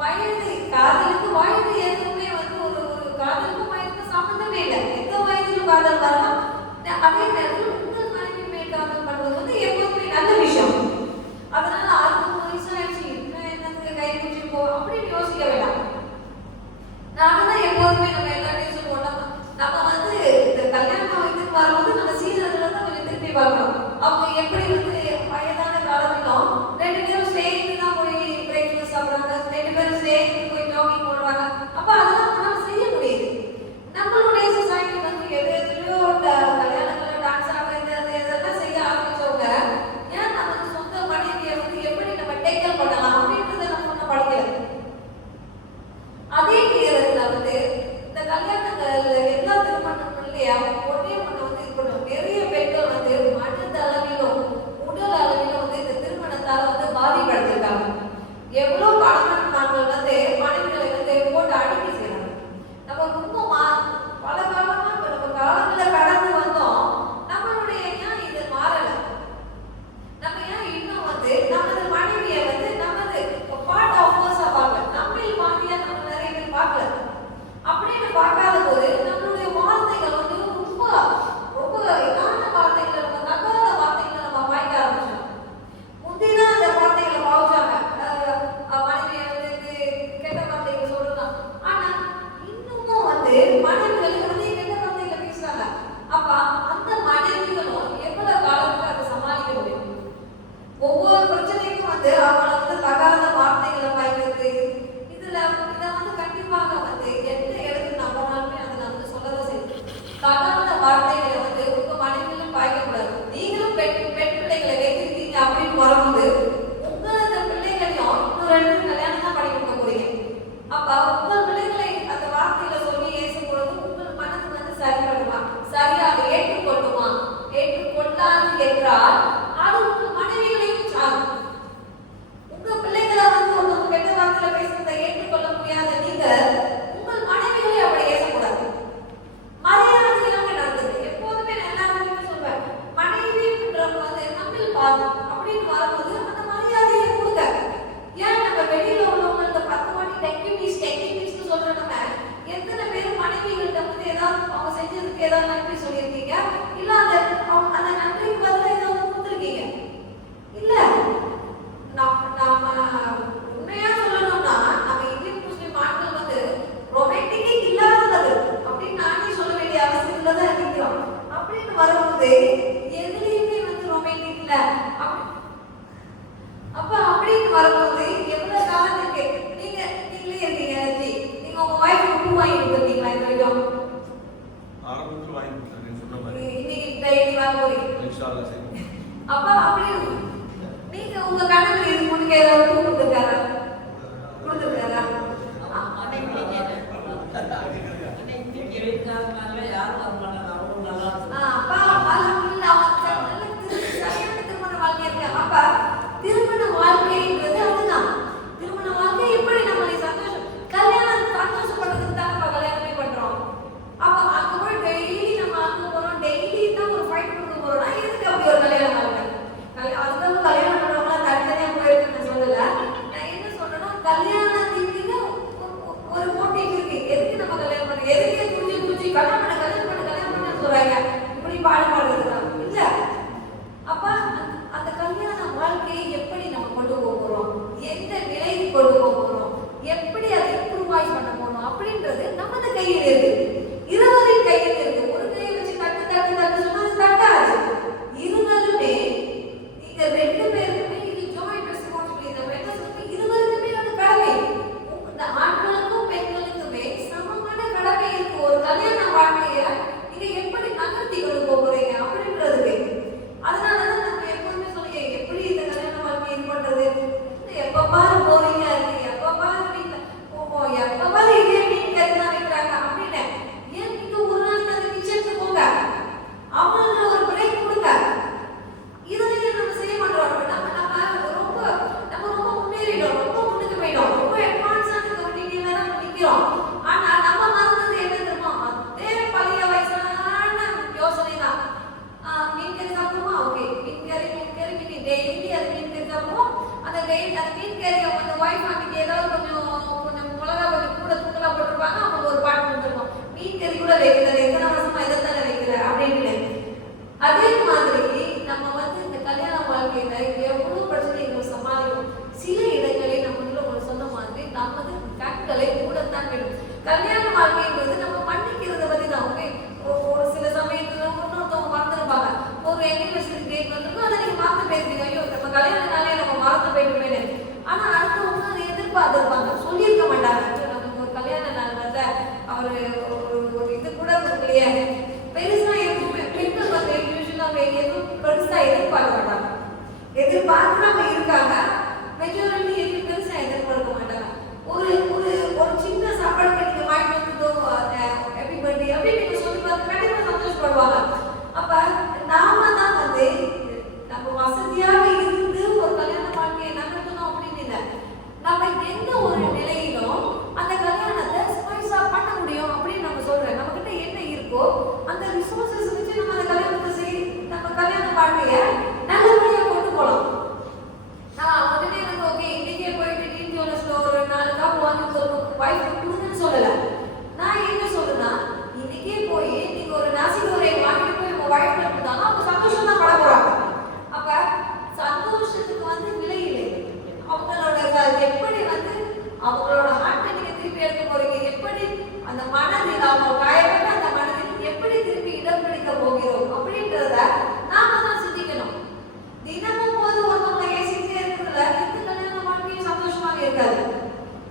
வயது காதலுக்கு வயது எதுவுமே வந்து ஒரு காதலுக்கும் வயதுக்கும் சம்மந்தமே இல்லை. எந்த வயதிலும் காதல் வரலாம். அதே நேரத்தில் உங்கள் மனைவி மேல் காதல் பண்ணுவது வந்து எப்போதுமே நல்ல விஷயம். அதனால 60 வயசு ஆயிடுச்சு இன்னும் என்னத்துக்கு கை பிடிச்சிருக்கோம் அப்படின்னு யோசிக்க வேண்டாம். நாங்கதான் எப்போதுமே நம்ம எல்லாரையும் சொல்லுவோம், நம்ம வந்து இந்த கல்யாணம் வயதுக்கு வரும்போது நம்ம சீதனத்துல தான் கொஞ்சம் திருப்பி பார்க்கணும். அவங்க எப்படி வந்து வயதான காலத்திலும் 2 பேரும் சேர்ந்து தான் போய் பிரேக்ஃபாஸ்ட் சாப்பிடுறாங்க, 2 பேரும் சேர்ந்து போய் ஜாகிங் போடுறாங்க. அப்ப அதெல்லாம் நம்மளால செய்ய முடியுது. நம்மளுடைய சொசைட்டி வந்து எதுலையோ கல்யாணத்துல டான்ஸ் ஆடுறது இதெல்லாம் செய்ய ஆரம்பிச்சவங்க ஏன் நம்ம சொந்த மனைவியை வந்து எப்படி நம்ம டேக்கல் பண்ணலாம் அப்படின்றத நம்ம ஒன்றும் படிக்கல. அதே நேரத்துல வந்து இந்த கல்யாணங்கள்ல எல்லா திருமணங்கள்லயே ஒன்னே ஒண்ணு வந்து இது பண்ணுவோம். நிறைய பெண்கள் வந்து மனத அளவிலும் உடல் அளவிலும் வந்து இந்த திருமணத்தால வந்து பாதிப்படைஞ்சிருக்காங்க. எவ்வளவு கணவன்மார்கள் வந்து மனைவிகளை வந்து போட்டு அடிக்க செய்யறாங்க. நம்ம ரொம்ப பல காலமா நம்ம காலத்துல கடந்து வந்தோம். நம்மளுடைய ஏன் இது மாறல? நம்ம ஏன் இன்னும் வந்து நமது மனைவியை வந்து நமது பார்ட் ஆஃப் கோர்ஸா பார்க்கல, நம்மில் பாதியா நம்ம நிறைய பேர் பார்க்கல. அப்படின்னு பார்க்காத போது நம்மளுடைய வார்த்தைகள் வந்து ரொம்ப ரொம்ப இதான வார்த்தைகளை, நம்ம தகாத வார்த்தைகளை நம்ம வாய்க்க ஆரம்பிச்சோம். முந்திதான் அந்த வார்த்தைகளை பாவிச்சாங்க, மனைவியை வந்து கெட்ட வார்த்தைகளை சொல்லலாம். ஆனா இன்னமும் வந்து மனைவிகளுக்கு வந்து கெட்ட வார்த்தைகளை பேசுறாங்க. அப்ப அந்த மனைவிகளும் எவ்வளவு காலத்துக்கு அதை சமாளிக்க முடியும்? ஒவ்வொரு பிரச்சனைக்கும் வந்து அவங்கள வந்து தகாத வார்த்தைகளை பாய்க்கிறது, இதை வந்து கண்டிப்பாக வந்து எந்த இடத்துல நம்பினாலுமே அதை நான் வந்து சொல்லதான் செய்யும். தகாத வார்த்தைகளை வந்து உங்க மனைவிகளும் பாய்க்கக்கூடாது. நீங்களும் பெண் பிள்ளைகளை வைத்திருக்கீங்க அப்படின்னு வரும்போது உங்களது பிள்ளைகளையும் இன்னொரு இடத்துல கல்யாணம் தான் பண்ணி கொடுக்க போறீங்க. அப்ப உங்கள் பிள்ளைகளை அந்த வார்த்தைகளை சொல்லி ஏசும் பொழுது உங்கள் மனது வந்து சரிபடுமா, சரியாக ஏற்றுக்கொள்ளுமா? ஏற்றுக்கொள்ளாது என்றால் அது உங்கள் மனைவிகளையும் சாரும். உங்க பிள்ளைகளை வந்து ஒருத்தவங்க கெட்ட வார்த்தையில பேசுறதை ஏற்றுக்கொள்ள முடியாத நீங்க உங்கள் மனைவிகளை அப்படி ஏசக்கூடாது. மரியாதை இல்லாம நடந்தது. எப்போதுமே நான் எல்லாருமே சொல்வேன், மனைவின்றவங்க வந்து நம்மில் பாது அப்படின்னு வரும்போது அந்த மரியாதையை கொடுங்க. ஏன் நம்ம வெளியில உள்ளவங்க 10 வாட்டி டெக்னிக்ஸ் சொல்ற நம்ம எத்தனை பேர் மனைவிகள்கிட்ட வந்து ஏதாவது அவங்க செஞ்சதுக்கு ஏதாவது நன்றி சொல்லியிருக்கீங்க? இல்ல அந்த நன்றிக்கு பதிலாக ஏதாவது கொடுத்துருக்கீங்க? இல்ல. நம்ம உண்மையா சொல்லணும்னா நம்ம இந்தியன் முஸ்லிம் ஆட்கள் வந்து ரொமான்டிக்கே இல்லாதது அப்படின்னு நானே சொல்ல வேண்டிய அவசியத்துல தான் இருக்கிறோம். அப்படின்னு வரும்போது எதுலையுமே வந்து ரொமான்டிக் இல்ல. அப்ப அப்படின்னு வரும்போது எவ்வளவு காலத்துக்கு நீங்களே இருக்கீங்க? நீங்க உங்க வாய்ப்பு பூ வாங்கி கொடுத்தீங்களா? இந்த வரைக்கும் ஆரம்பத்தில் வாங்கி கொடுத்தாங்க. கல்யாண வாழ்க்கைன்றது நம்ம மன்னிக்கிறத பத்தி தான். ஓகே, ஒரு சில சமயத்துல இன்னொருத்தவங்க மறந்துருப்பாங்க. ஒரு anniversary date வந்திருக்கும், அதை நீங்க மறந்து போயிருப்பீங்க. ஐயோ நம்ம கல்யாண நாளே நம்ம மறந்து போயிடுவேன்னு. ஆனா அடுத்தவங்க அதை எதிர்பார்த்திருப்பாங்க, சொல்லியிருக்க மாட்டாங்க. நமக்கு ஒரு கல்யாண நாள் வந்த அவரு ஒரு இது கூட இல்லையே பெருசா எதுவுமே பெண்கள் வந்து யூஸ்வலாக எதுவும் பெருசா எதிர்பார்க்க மாட்டாங்க. எதிர்பார்க்கிறவங்க இருக்காங்க, மெஜாரிட்டி எதுவும் பெருசா எதிர்பார்க்க மாட்டாங்க. ஒரு ஒரு ஒரு சின்ன சாப்பாடு நீங்க வாங்கிட்டு வந்து ஹாப்பி பர்த்டே அப்படின்னு நீங்க சொல்லி பார்த்து கண்டிப்பா சந்தோஷப்படுவாங்க. அப்ப நாம தான் வந்து நம்ம வசதியாக இருந்து ஒரு கல்யாண வாழ்க்கையை நகர்த்தணும் அப்படின்னு இல்லை. நம்ம எந்த ஒரு நிலையிலும் அந்த கல்யாணத்தை ஸ்பைஸா பண்ண முடியும் அப்படின்னு நம்ம சொல்றேன். நம்ம கிட்ட என்ன இருக்கோ அந்த ரிசோர்சஸ் வச்சு நம்ம அந்த கல்யாணத்தை செய்ய, நம்ம கல்யாண வாழ்க்கையை நல்லபடியா கொண்டு போகலாம். நான் உடனே வந்து ஓகே இன்னைக்கே போயிட்டு டீன் ஜுவல்லர்ஸ்ல ஒரு 4 காப்பு வாங்கி சொல்லணும் வைஃப் கொடுங்கன்னு சொல்லல. நான் என்ன சொல்றேன்னா, இன்னைக்கே போய் நீங்க ஒரு நாசிகோரை வாங்கிட்டு போய் உங்க வைஃப் கொடுத்தாங்க, அவங்க சந்தோஷம் தான் பட போறாங்க. அப்ப சந்தோஷத்துக்கு வந்து விலை இல்லை. அவங்களோட எப்படி வந்து அவங்களோட ஹார்ட்டை நீங்க திருப்பி எடுக்க போறீங்க, எப்படி அந்த மனதில் அவங்க காயப்பட்ட அந்த மனதில் எப்படி திருப்பி இடம் பிடிக்க போகிறோம் அப்படின்றத நாம தான் சிந்திக்கணும். தினமும் போது ஒருத்தவங்களை ஏசிட்டே இருக்கிறதுல எந்த கல்யாண வாழ்க்கையும் சந்தோஷமாக இருக்காது.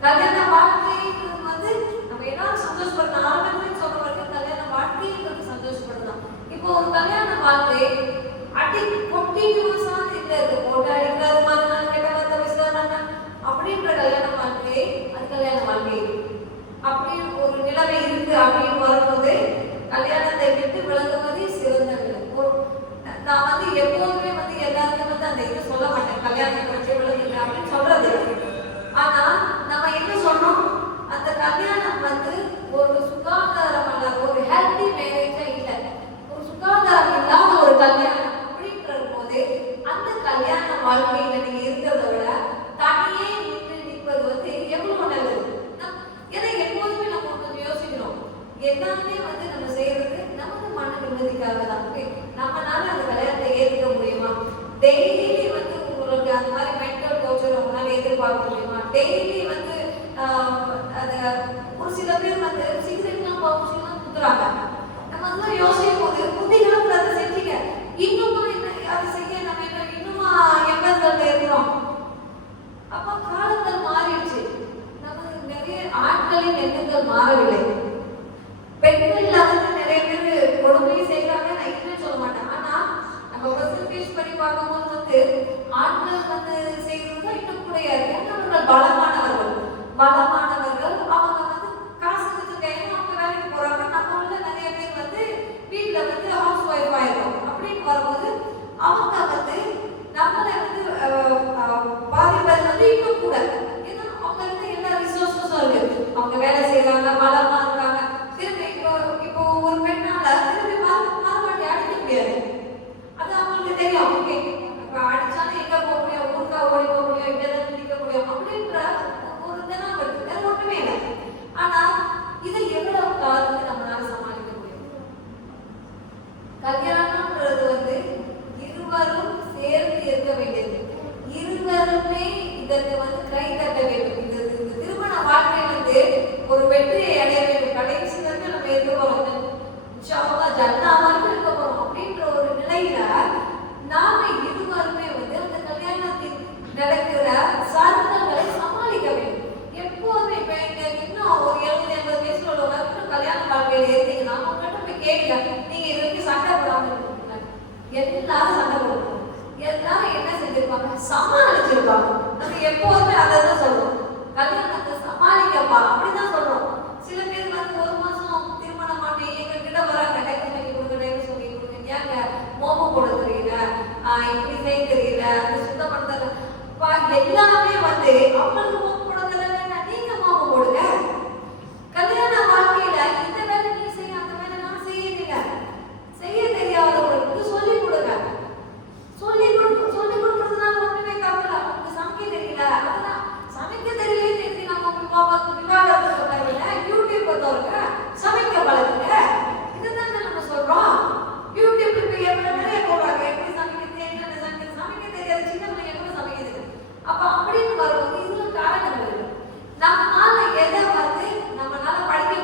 கல்யாண வாழ்க்கைன்றது வந்து நம்ம எல்லாரும் சந்தோஷப்படணும். ஆரம்பத்தில் சொல்ற வரைக்கும் கல்யாண வாழ்க்கைன்றது சந்தோஷப்படலாம். இப்போ ஒரு கல்யாண வாழ்க்கை அடி கொட்டிடுவோம் இல்லை இருக்கு, போட்டு அடிக்கிறது மாதிரி கெட்ட வார்த்தை பேசுறாங்க அப்படின்ற கல்யாண வாழ்க்கை அது கல்யாண வாழ்க்கை அப்படின்னு ஒரு நிலைமை இருக்கு. அப்படின்னு வரும்போது கல்யாணத்தை விட்டு விலகுவதே சிறந்த நிலை. நான் வந்து எப்போதுமே வந்து எல்லாருமே வந்து அந்த இது சொல்ல மாட்டேன், கல்யாணத்தை வச்சு விலகுங்க அப்படின்னு சொல்றது. ஆனா நம்ம என்ன சொன்னோம், அந்த கல்யாணம் வந்து ஒரு சுகாதாரம் அல்ல, ஒரு ஹெல்தி மேரேஜா இல்லை, ஒரு சுகாதாரம் இல்லாத ஒரு கல்யாணம் அப்படின்ற போது அந்த கல்யாண வாழ்க்கையில நீங்க இருக்கிறத விட தனியே நின்று நிற்பது வந்து எவ்வளவு நல்லது. ஏன்னா எப்போதுமே நம்ம கொஞ்சம் யோசிக்கணும், எல்லாமே வந்து நம்ம செய்யறது நமக்கு மன நிம்மதிக்காக தான். நம்மளால அந்த கல்யாணத்தை ஏற்றுக்க முடியுமா? டெய்லி வந்து உங்களுக்கு அந்த மாதிரி மென்டல் கோச்சர் உங்களால எதிர்பார்க்க முடியுமா? டெய்லி வந்து அது ஒரு சில பேர் வந்து சிகரெட்லாம் பவுச்சுலாம் குத்துறாங்க. நம்ம அதெல்லாம் யோசிக்கும் போது புத்திகளும் அதை செஞ்சீங்க, இன்னும் அதை செய்ய நம்ம இன்னுமா எண்ணங்கள்ல இருக்கிறோம். அப்ப காலங்கள் மாறிடுச்சு, நம்ம நிறைய ஆட்களின் எண்ணங்கள் மாறவில்லை. பெண்கள் வந்து நிறைய பேர் கொடுமையை செய்யறாங்க, நான் இல்லைன்னு சொல்ல மாட்டேன். ஆனா நம்ம பெர்சன்டேஜ் பண்ணி பார்க்கும்போது வந்து ஆண்கள் வந்து செய்யறது இன்னும் கூட இருக்கு. அவர்கள் பலமானவர்கள் அவங்க வந்து காசு வச்சிருக்காங்க, அவங்க வேலைக்கு போறாங்க. நம்ம உள்ள நிறைய பேர் வந்து வீட்டுல வந்து ஹவுஸ் ஒய்ஃப் ஆயிருக்கும். அப்படின்னு வரும்போது அவங்க வந்து நம்மளை வந்து பாதிப்பது வந்து இன்னும் கூட. ஏன்னா அவங்க வந்து எல்லா ரிசோர்ஸஸும் இருக்கு, அவங்க வேலை செய்யறாங்க, பலமா இருக்காங்க. திரும்பி இப்போ ஒரு பெண்ணால திரும்பி மறுபடி அடிக்க முடியாது, அது அவங்களுக்கு தெரியும். ஓகே இப்போ அடிச்சாலும் எங்க போக முடியும், ஊருக்கா ஓடி போக முடியும், இங்கதான் நிற்க முடியும் அப்படின்ற ஒரு தினம் இருக்கு, வேற ஒண்ணுமே இல்லை. ஆனா இதை எவ்வளவு காலத்துக்கு நம்மளால சமாளிக்க முடியும்? கல்யாணம்ன்றது வந்து இருவரும் சேர்ந்து இருக்க வேண்டியது, இருவருமே இதற்கு வந்து கை தட்ட வேண்டும். இந்த திருமண வாழ்க்கை வந்து ஒரு வெற்றியை அடைய வேண்டும். கடைசி வரைக்கும் நம்ம இருக்க போறோம், ஜன்னா வரைக்கும் இருக்க போறோம் அப்படின்ற ஒரு நிலையில நாம இருவருமே வந்து அந்த கல்யாணத்தில் நடக்கிற சர்ச்சைகளை சமாளிக்க வேண்டும். எப்போதுமே இப்ப இன்னும் ஒரு 70-80 வயசுல உள்ளவங்க இன்னும் கல்யாண வாழ்க்கையில இருந்தீங்கன்னா அவங்ககிட்ட போய் கேட்கல, நீங்க இது வரைக்கும் சண்டை போடாம இருக்கீங்க. எல்லாரும் சண்டை போடுவோம், எல்லாரும் என்ன செஞ்சிருப்பாங்க, சமாளிச்சிருப்பாங்க. நம்ம எப்போதுமே அதை தான் சொல்றோம், கல்யாணத்தை சமாளிக்கப்பா அப்படிதான் சொல்றோம். சில பேர் வந்து 1 மாசம் திருமணம் பண்ணி எங்க கிட்ட வராங்க, டைம் சொல்லி கொடுங்க, ஏங்க மோமம் போட தெரியல, இப்படி செய்ய தெரியல, அது சுத்தம் பண்ண தெரியல, எல்லாமே வந்து அவங்களுக்கு மோமம் போட தெரியல, நீங்க மோமம் போடுங்க. கல்யாண வாழ்க்கையில இந்த வேலை நீ செய்ய, அந்த வேலை நான் செய்யல, செய்ய தெரியாதவங்களுக்கு சொல்லி கொடுங்க. சொல்லி கொடுக்கறதுனால ஒண்ணுமே தப்பு இல்லை. உங்களுக்கு சமைக்க தெரியல, அதெல்லாம் சமைக்க தெரியல தெரிஞ்சு நம்ம விவாகரத்தை சொல்றாங்க. யூடியூப் பொறுத்தவரைக்க சமைக்க பழகுங்க, இதுதான் நம்ம சொல்றோம். யூடியூப் இப்ப எவ்வளவு நிறைய போடுறாங்க, எப்படி சமைக்கிறது, என்னென்ன சமைக்க தெரியாது, சின்ன பிள்ளைங்க கூட சமைக்குது. அப்ப அப்படின்னு வரும்போது இதுல காரணங்கள் இருக்கு. நம்மளால எதை வந்து நம்மளால படிக்க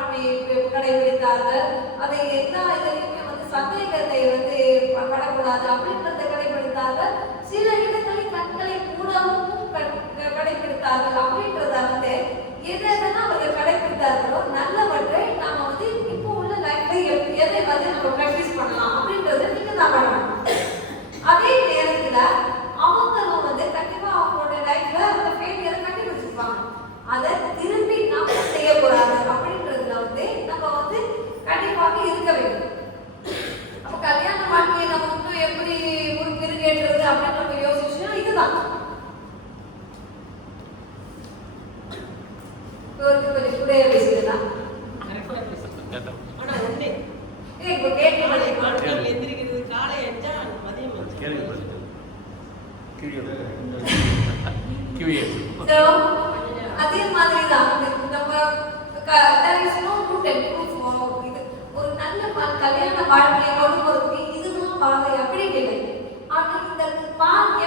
பான்மையை கடைபிடித்தார்கள். அதை எல்லா இதுலையுமே சந்தேகத்தை படக்கூடாது அப்படின்றத கடைபிடித்தார்கள். சில இடங்களில் கண்களை மூடவும் கடைபிடித்தார்கள். அப்படின்றத எதெல்லாம் அவர்கள் கடைபிடித்தார்களோ நல்லவற்றை நாம இப்போ உள்ள லைஃப்ல எதை நம்ம பிராக்டிஸ் பண்ணலாம் அப்படின்றத நீங்க தான் பண்ணணும். அதே நேரத்துல அவங்களும் கண்டிப்பா அவங்களோட லைஃப்ல அந்த ஃபெயிலியரை கண்டுபிடிச்சிருப்பாங்க. அதை திரும்பி நாம செய்யக்கூடாது அப்படின்றதுல நம்ம கண்டிப்பாக இருக்க வேண்டும். அப்ப கல்யாண வாழ்க்கையை நம்ம எப்படி ஒரு மெருகேற்றுறது அப்படின்னு நம்ம யோசிச்சோம்னா இதுதான் கொஞ்சம் கூட பேசுறதுதான். ஆனா ஒண்ணே இப்போ கேட்க மாட்டேன் எந்திரிக்கிறது காலை அஞ்சா மதியம் அதே மாதிரி தான் நம்ம ஒரு நல்ல கல்யாண வாழ்க்கையை கொண்டு போறதுக்கு இதுதான் பாதை அப்படி இல்லை. ஆனா இந்த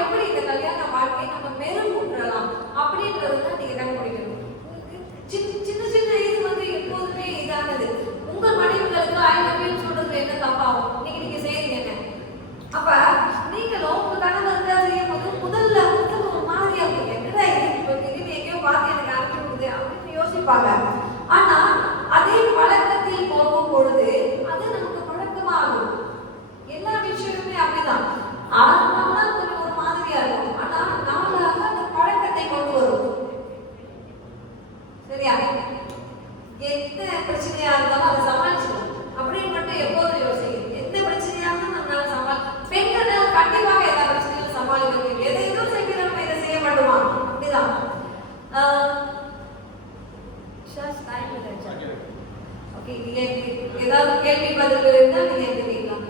எப்படி இந்த கல்யாண வாழ்க்கையை நம்ம மெருகூட்டலாம் அப்படின்றதுதான் நீங்க கண்டுபிடிக்கணும். சின்ன சின்ன இது எப்போதுமே இதானது. உங்க மனைவிகளுக்கு ஐநூறு சொல்றதுல என்ன தப்பாகும்? நீங்க செய்யறீங்க. அப்ப நீங்களும் உங்க கணவருக்கு செய்யும் போது முதல்ல ஒரு மாதிரியா என்னடா இது எங்கேயோ பார்த்து எனக்கு அனுப்பிவிடுது அப்படின்னு யோசிப்பாங்க. ஆனா அதே பழக்கத்தில் போகும் பொழுது அது நமக்கு பழக்கமாகும். எல்லா விஷயமுமே அப்படிதான். ஆரம்பம்னா கொஞ்சம் ஒரு மாதிரியா இருக்கும். ஆனா நாளாக அந்த பழக்கத்தை கொண்டு வரும். சரியா? எந்த பிரச்சனையா இருந்தாலும் அதை சமாளிச்சுக்கணும் அப்படின்னு மட்டும் எப்போதும் யோசிக்கணும். எந்த பிரச்சனையா இருந்தாலும் நம்மளால பெண்கள் கண்டிப்பாக எல்லா பிரச்சனையும் சமாளிக்க முடியும். எதை எதுவும் செய்ய நம்ம இதை செய்ய மாட்டோமா? அப்படிதான். ஓகே, நீங்க ஏதாவது கேள்வி பதில் இருந்தால் நீங்க எழுதிக்கலாம்.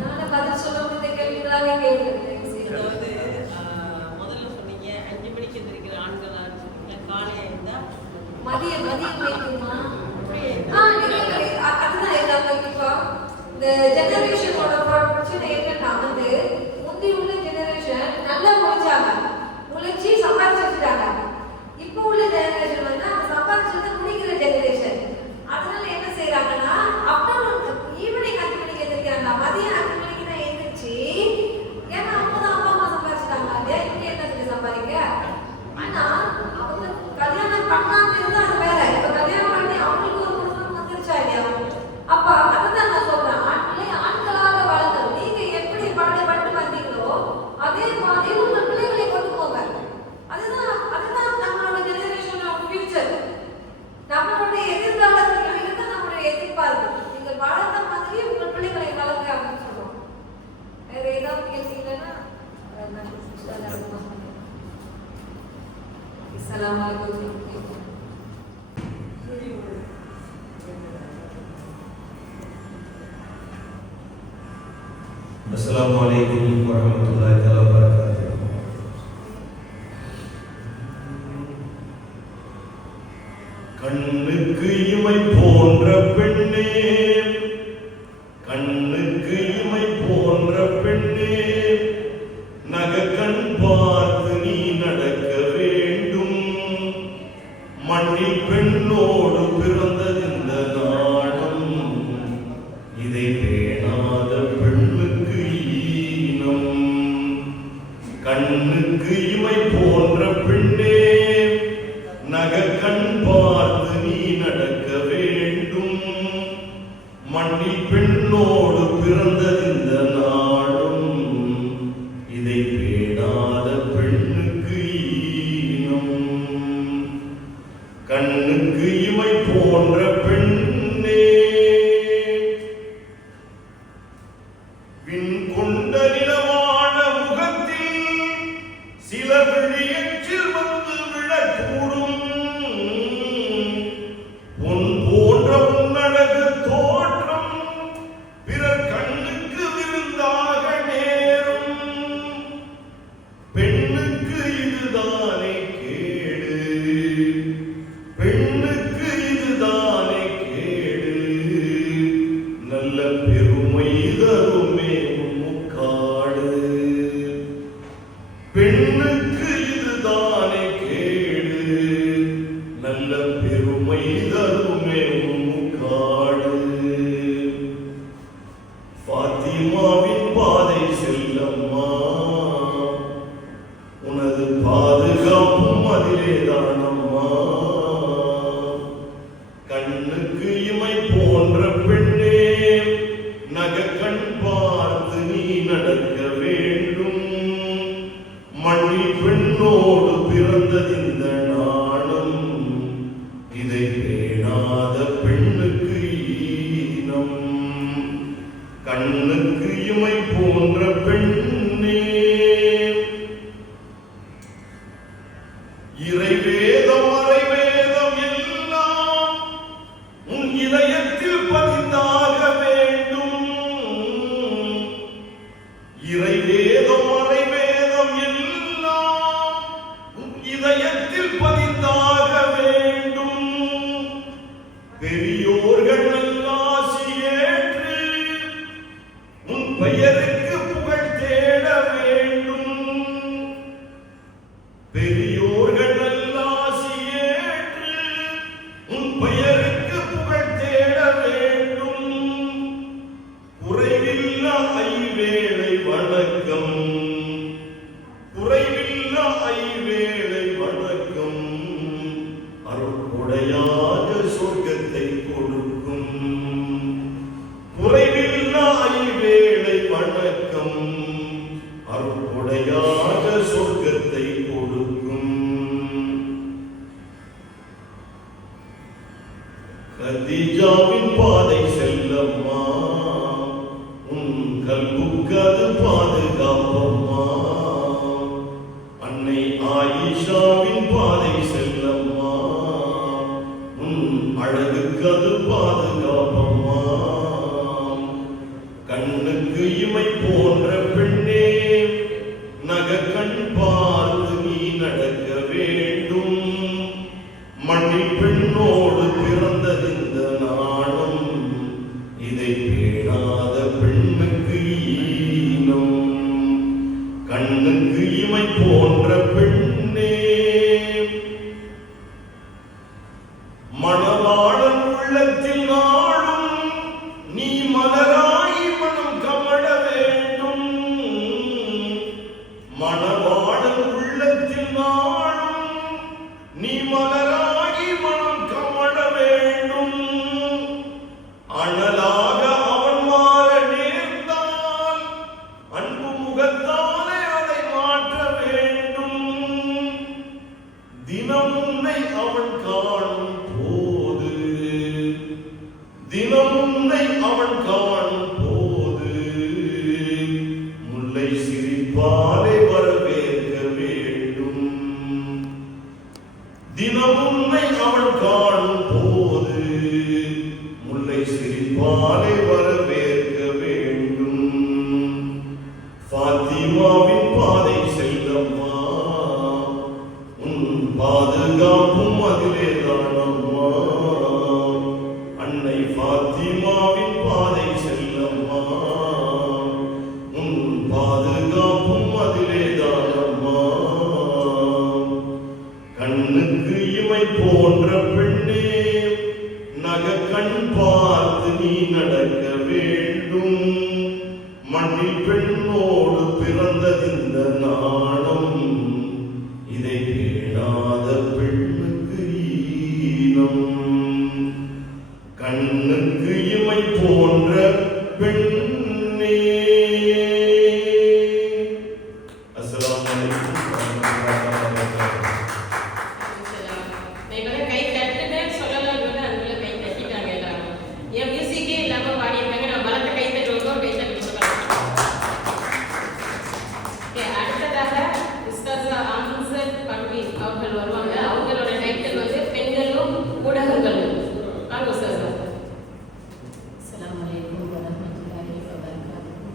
நானே பதில் சொல்ல முடிந்த கேள்விகளாக கேள்வி முதல்ல சொன்னீங்க 5 மணிக்கு எந்திரிக்கிற ஆண்களா சொன்னீங்க. காலையா இருந்தா மதியம் வைக்குமா? அதுதான் இப்போ இந்த ஜெனரேஷனோட பிரச்சனை என்னன்னா முந்தி உள்ள ஜெனரேஷன் நல்லா முளைச்சி சம்பாதிச்சுட்டாங்க. இப்போ உள்ள ஜெனரேஷன் அந்த சம்பாதிச்சதை முடிக்கிற ஜெனரேஷன். அதனால என்ன செய்யறாங்கன்னா ஆஃப்டர்நூன் ஈவினிங் 5 மணிக்கு எந்திரிக்கிறாங்க. மதியம் 5 மணிக்கு தான் எந்திரிச்சு, ஏன்னா அப்பதான் அப்பா அம்மா சம்பாதிச்சுட்டாங்க இல்லையா? இங்க என்னதுக்கு சம்பாதிக்க? ஆனா அவங்க கல்யாணம் பண்ணாம இருந்தா அது வேற. இப்ப கல்யாணம் பண்ணி அவங்களுக்கு ஒரு குடும்பம் வந்துருச்சா இல்லையா? அப்ப அதுதான் நான் சொல்றேன், ஆண்களாக வளர்ந்து நீங்க எப்படி பாடுபட்டு வந்தீங்களோ அதே மாதிரி உங்க பிள்ளைகளை கொண்டு போங்க. அதுதான் நம்மளோட ஜெனரேஷனோட ஃபியூச்சர். நம்மளுடைய எதிர்காலத்துல இதுதான் நம்மளுடைய எதிர்பார்ப்பு. நீங்க வளர்ந்த மாதிரி உங்கள் பிள்ளைகளை வளர்ங்க அப்படின்னு சொல்றோம். வேற ஏதாவது கேட்டீங்கன்னா Assalamualaikum. Assalamualaikum warahmatullahi wabarakatuh. கண்ணுக்கு இமை போன்ற பெண்ணே, கண்ணுக்கு இமை போன்ற பெண்ணே, நகக்கண் பார்த்து நீ நடக்க வேண்டும். மண்ணில் பெண்ணோடு பிறந்தது இந்த நாடம், இதை பேணாத பெண்ணுக்கு ஈனம். கண்ணுக்கு இமை போன்ற பெண்ணே, நகக்கண் பார்த்து நீ நடக்க வேண்டும். மண்ணில் பெண்ணோடு பிறந்தது இந்த நாடும், இதை பேணாத பெண்ணுக்கு ஈனம். கண்ணுக்கு இமை போன்ற பெண்ணே, விண் கொண்ட நிலவான முகத்தில் சில விழியச்சில் வந்து விழக்கூடும். பொன் போன்ற உன்னழகு தோற்றம் பிறர் கண்ணுக்கு விருந்தாக நேரும். பெண்ணுக்கு இதுதானே கேடு, பெண்ணுக்கு இதுதானே கேடு. நல்ல பெருமை தருமே முக்காடு. பெண்ணுக்கு இதுதானே கேடு, நல்ல பெருமை தருமே கண்ணுக்கு இமை போன்ற பெண்ணே நகக்கண் பார்த்து நீ நடக்க வேண்டும். மண்ணில் பெண்ணோடு பிறந்தது இந்த நாணம், இதை பேணாத பெண்ணுக்கு ஈனம். கண்ணுக்கு இமை போன்ற பெண்ணே இறைவேதம் அறைவேதம் எல்லாம் உன் இதயத்தில் பதிந்தாக வேண்டும். இறைவேதம் அறைவேதம் எல்லாம் உன் இதயத்தில் பதிந்தாக வேண்டும். பெரியோர்கள் நல்லாசி ஏற்று உன் பெயருக்கு புகழ் தேட வேண்டும். பெரியோர்கள் நல்லாசி ஏற்று உன் பெயருக்கு புகழ் தேட வேண்டும். குறைவில்லா ஐவேளை வணக்கம், குறைவில்லா ஐவேளை வணக்கம், அருள்கொடையாக சொர்க்கத்தை கொடுக்கும். குறைவில்லா ஐவேளை வணக்கம், அருள்கொடையாக சொர்க்கத்தை கொடுக்கும். கதீஜாவின் பாதை செல்லம்மா, உன் கல்புக்கு அது பாதுகாப்பம்மா. அன்னை ஆயிஷாவின் பாதை செல்லம்மா, உன் அழகுக்கு அது பாதுகாப்பம்மா. கண்ணுக்கு இமை போன்ற பெண்ணே நகக்கண் பார்த்து நீ நடக்க வேண்டும். மண்ணில் பெண்ணோடு பிறந்தது இந்த நாணம், இதை பேணாத பெண்ணுக்கு ஈனம். கண்ணுக்கு இமை போன்ற பெண்ணே மணவாளன் உள்ளத்தில் நாளும் நீ மலராய் மனம் கமழ வேண்டும். மணவாளன் உள்ளத்தில் நாளும் நீ மலராகி மனம் கமழ வேண்டும். அனலாக அவன் மாற நேர்ந்தால் அன்பு முகத்தாலே அதை மாற்ற வேண்டும். தினம் உன்னை அவன் காணும் போது, தினம் உன்னை அவன் காணும் போது முல்லை சிரிப்பாலே வரவேற்க வேண்டும். தினம் உன்னை அவன் காணும் போது முல்லை சிரிப்பாலே வரவேற்க வேண்டும். ஃபாத்திமாவின் பாதை செல்லம்மா, உன் பாதுகாப்பும் அதிலே தானம்மா. அன்னை ஃபாத்திமாவின் பாதை செல்லம்மா, உன் பாதுகாப்பும் அதிலே தானம்மா. கண்ணுக்கு இமை போன்ற பெண்ணே நகக்கண் பார்த்து நீ நடக்க வேண்டும். மண்ணில் பெண்ணோடு பிறந்தது இந்த நாணம், இதை பேணாத பெண்ணுக்கு ஈனம். கண்ணுக்கு இமை போன்ற பெண்ணே. அஸ்ஸலாமு அலைக்கும் வரஹ்மத்துல்லாஹி வபரகாத்துஹு. இவங்க கை தட்டுன்னு சொல்லலாம், இவங்க அதுக்குள்ள கை தட்டிட்டாங்க எல்லாரும். என் மியூசிக்கே இல்லாம பாடியிருக்காங்க. நான் பலத்த கை தட்டுவோம், ஒரு கை தட்டி கொடுக்கலாம். அடுத்ததாக உஸ்தாஸ் ஆம்சத் பர்வீன் அவர்கள் வருவாங்க. அவங்களோட டைட்டில் வந்து பெண்களும் ஊடகங்களும். வாங்க உஸ்தாஸ். அஸ்ஸலாமு அலைக்கும் வரஹ்மத்துல்லாஹி வபரகாத்துஹு.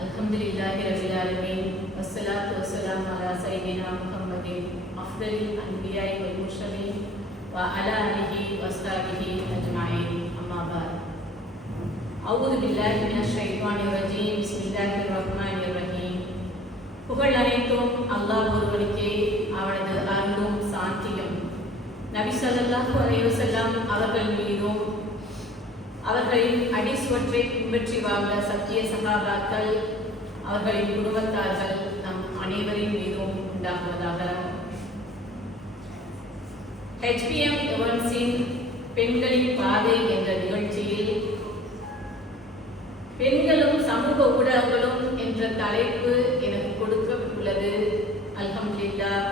அல்ஹம்துலில்லாஹி ரப்பில் ஆலமீன் வஸ்ஸலாத்து வஸ்ஸலாமு அலா சய்யிதினா முஹம்மதின் அஃதலில் அன்பியாஇ வல் முர்ஸலீன் வ அலா ஆலிஹி வஸ்ஹாபிஹி அஜ்மஈன். அம்மா பஅத். அஊது பில்லாஹி மினஷ் ஷைத்தானிர் ரஜீம். பிஸ்மில்லாஹிர் ரஹ்மானிர் ரஹீம். புகழ் அனைத்தும் அல்லாஹ் ஒருவனுக்கே, அவனது அருளும் சாந்தியும் நபி ஸல்லல்லாஹு அலைஹி வஸல்லம் அவர்கள் மீதும் அவர்களின் அடிசுவற்றை பின்பற்றி வாழ்ந்த சத்திய சகாபாக்கள் அவர்களின் குடும்பத்தார்கள் நம் அனைவரின் மீதும் உண்டாகுவதாக. HPM Events பெண்களின் பாதை என்ற நிகழ்ச்சியில் பெண்களும் சமூக ஊடகங்களும் என்ற தலைப்பு எனக்கு கொடுக்கப்பட்டுள்ளது. அல்ஹம்துலில்லாஹ்.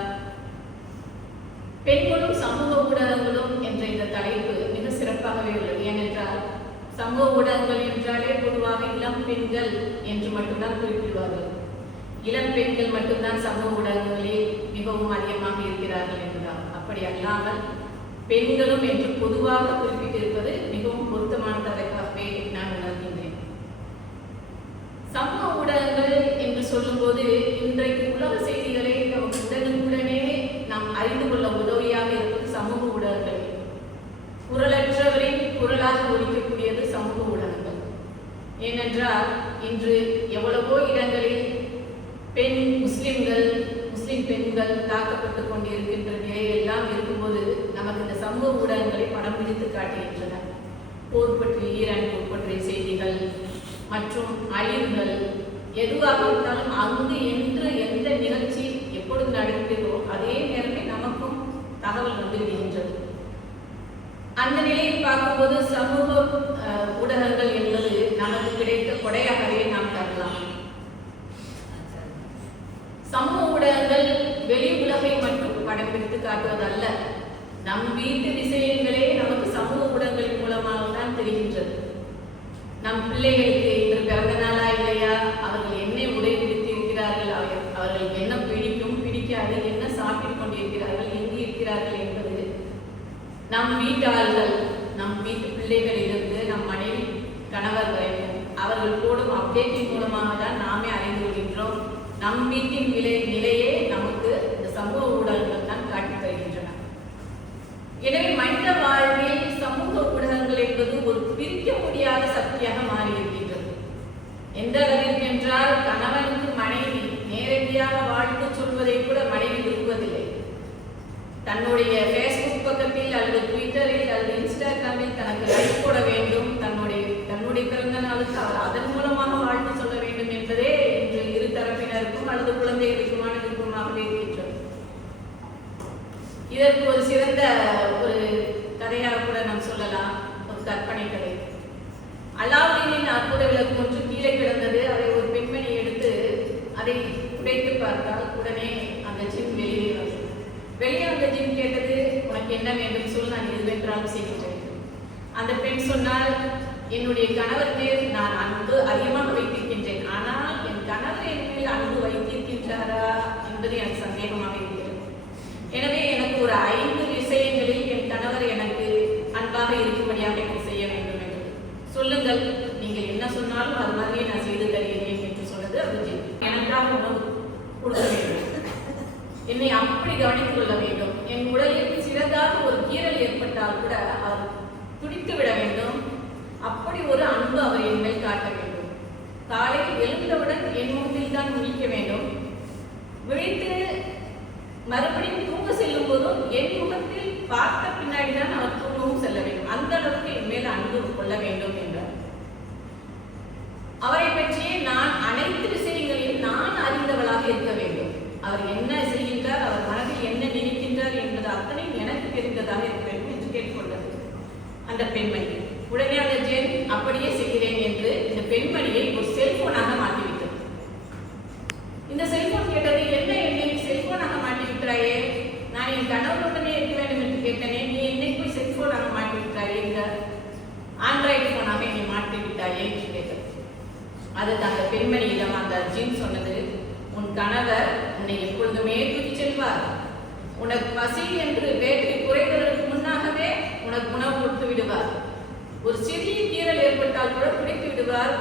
பெண்களும் சமூக ஊடகங்களும் என்ற இந்த தலைப்பு மிக சிறப்பாகவே உள்ளது. ஏனென்றால் சமூக ஊடகங்கள் என்றாலே பொதுவாக இளம் பெண்கள் என்று மட்டும்தான் குறிப்பிடுவார்கள். இளம் பெண்கள் மட்டும்தான் சமூக ஊடகங்களில் மிகவும் அதிகமாக இருக்கிறார்கள் என்றால் அப்படி அல்லாமல் பெண்களும் என்று பொதுவாக குறிப்பிட்டிருப்பது மிகவும் பொருத்தமானதாகவே நான் உணர்கின்றேன். சமூக ஊடகங்கள் என்று சொல்லும்போது இன்றைக்கு உலக செய்திகளை உடனுக்குடனே நாம் அறிந்து கொள்ள உதவியாக இருப்பது சமூக ஊடகங்கள். குரலற்றவரின் குரலாக ஒலிக்கக்கூடியது சமூக ஊடகங்கள். ஏனென்றால் இன்று எவ்வளவோ இடங்களில் முஸ்லிம் பெண்கள் தாக்கப்பட்டு கொண்டிருக்கின்ற நிலையெல்லாம் இருக்கும்போது நமக்கு இந்த சமூக ஊடகங்களை படம் பிடித்து காட்டுகின்றன. போர் பற்றி, ஈரான் போர் பற்றிய செய்திகள் மற்றும் அழிவுகள் எதுவாக இருந்தாலும் அங்கு என்று எந்த நிகழ்ச்சி எப்பொழுது நடக்கிறதோ அதே நேரமே நமக்கும் தகவல் வந்துவிடுகின்றது. அந்த நிலையில் பார்க்கும்போது சமூக ஊடகங்கள் என்பது நமக்கு கிடைத்த கொடையாகவே நாம் கருதலாம். சமூக ஊடகங்கள் வெளி உலகை மட்டும் படம் பிடித்து காட்டுவதல்ல, நம் வீட்டு விஷயங்களே நமக்கு சமூக ஊடகங்களின் மூலமாக தான் தெரிகின்றது. நம் பிள்ளைகளுக்கு இன்று பிறந்த நாளா இல்லையா, அவர்கள் என்ன உடை பிடித்திருக்கிறார்கள், அவர்களுக்கு என்ன பிடிக்கும் பிடிக்காது, என்ன சாப்பிட்டு கொண்டிருக்கிறார்கள், எங்கு இருக்கிறார்கள் என்பது நம் வீட்டாளர்கள், நம் வீட்டு பிள்ளைகளிலிருந்து நம் மனைவி கணவர் வரைக்கும் அவர்கள் போடும் அப்டேட்டின் மூலமாக தான் நாமே அறிந்து கொள்கின்றோம். நம் வீட்டின் நிலையே நமக்கு இந்த சமூக ஊடகங்கள் தான் காட்டி தருகின்றன. எனவே மனித வாழ்வில் சமூக ஊடகங்கள் என்பது ஒரு பிரிக்க முடியாத சக்தியாக மாறியிருக்கின்றது. எந்த அளவிற்கு என்றால் கணவனுக்கு மனைவி நேரடியாக வாழ்த்து சொல்வதை கூட மனைவி விரும்புவதில்லை. தன்னுடைய ஃபேஸ்புக் பக்கத்தில் அல்லது ட்விட்டரில் அல்லது இன்ஸ்டாகிராமில் தனக்கு லைக் போட வேண்டும், தன்னுடைய பிறந்த நாளுக்கு அதன் மூலமாக வாழ்த்து சொல்ல வேண்டும் என்பதே இன்று இரு தரப்பினருக்கும் அல்லது குழந்தைகளுக்குமான விருப்பமாகவே இருக்கின்றது. இதற்கு ஒரு சிறந்த ஒரு கதையாக கூட நாம் சொல்லலாம், ஒரு கற்பனை கதை. அலாவுதீனின் அற்புத விளக்கு ஒன்று கீழே கிடந்தது. அதை ஒரு பெண்மணி எடுத்து அதை உடைத்து பார்த்தால் உடனே அந்த ஜின் வெளியே வந்தது. வெளியே அந்த ஜின் கேட்டது, உனக்கு என்ன வேண்டும் சொல், நான் எதுவென்றாலும் செய்கின்றேன். அந்த பெண் சொன்னால், என்னுடைய கணவர் மேல் நான் அன்பு அதிகமாக வைத்திருக்கின்றேன், ஆனால் என் கணவர் என் மேல் அன்பு வைத்திருக்கின்றாரா என்பது எனக்கு சந்தேகமாக இருக்கிறது. எனவே எனக்கு ஒரு 5 விஷயங்களில் என் கணவர் எனக்கு அன்பாக இருக்கும்படியாக எனக்கு செய்ய வேண்டும் என்று சொல்லுங்கள், நீங்கள் என்ன சொன்னாலும் அது மாதிரியே நான் செய்து தருகிறேன் என்று சொன்னது அது ஜின். எனக்காக உணவு கொடுக்க வேண்டும், என்னை அப்படி கவனித்துக் கொள்ள வேண்டும், என் உடலில் சிறதாக ஒரு கீறல் ஏற்பட்டால் கூட அவர் துடித்து விட வேண்டும், அப்படி ஒரு அன்பு அவர் என் மேல் காட்ட வேண்டும். காலையில் எழுந்தவுடன் என் முகத்தில் தான் முழிக்க வேண்டும், விழித்து மறுபடியும் தூங்க செல்லும் போதும் என் முகத்தில் பார்த்த பின்னாடி தான் அவர் தூங்கவும் செல்ல வேண்டும். அந்த அளவுக்கு என் மேல் அன்பு கொள்ள வேண்டும் என்றார். அவரை பற்றியே நான் அனைத்து விஷயங்களையும் நான் அறிந்தவளாக இருக்க வேண்டும். அவர் என்ன செய்கின்றார், அவர் மனதில் என்ன நினைக்கின்றார் என்பது அத்தனையும் எனக்கு தெரிந்ததாக இருக்க வேண்டும் என்று கேட்டுக்கொண்டது அந்த பெண்மணி. உடனே அந்த ஜென் அப்படியே செய்கிறேன் என்று இந்த பெண்மணியை ஒரு செல்போனாக மாற்றிவிட்டது. இந்த செல்போன் கேட்டது, என்ன என்னை செல்போனாக மாற்றி விட்டாயே, நான் என் கணவருடனே இருக்க வேண்டும் என்று கேட்டனே, நீ என்னை போய் செல்போனாக மாற்றி விட்டாயே, இந்த ஆண்ட்ராய்டு போனாக என்னை மாற்றி விட்டாயே என்று கேட்டது. அதுக்கு அந்த பெண்மணியிடம் அந்த ஜின் சொன்னது, உன் கணவர் உன்னை எப்பொழுதுமே தூக்கி செல்வார், உனக்கு பசி என்று வேட்டை குறைவதற்கு முன்னாகவே உனக்கு உணவு கொடுத்து விடுவார், ஒரு சிறிய கீறல் ஏற்பட்டால் கூட குறைத்து விடுவார்,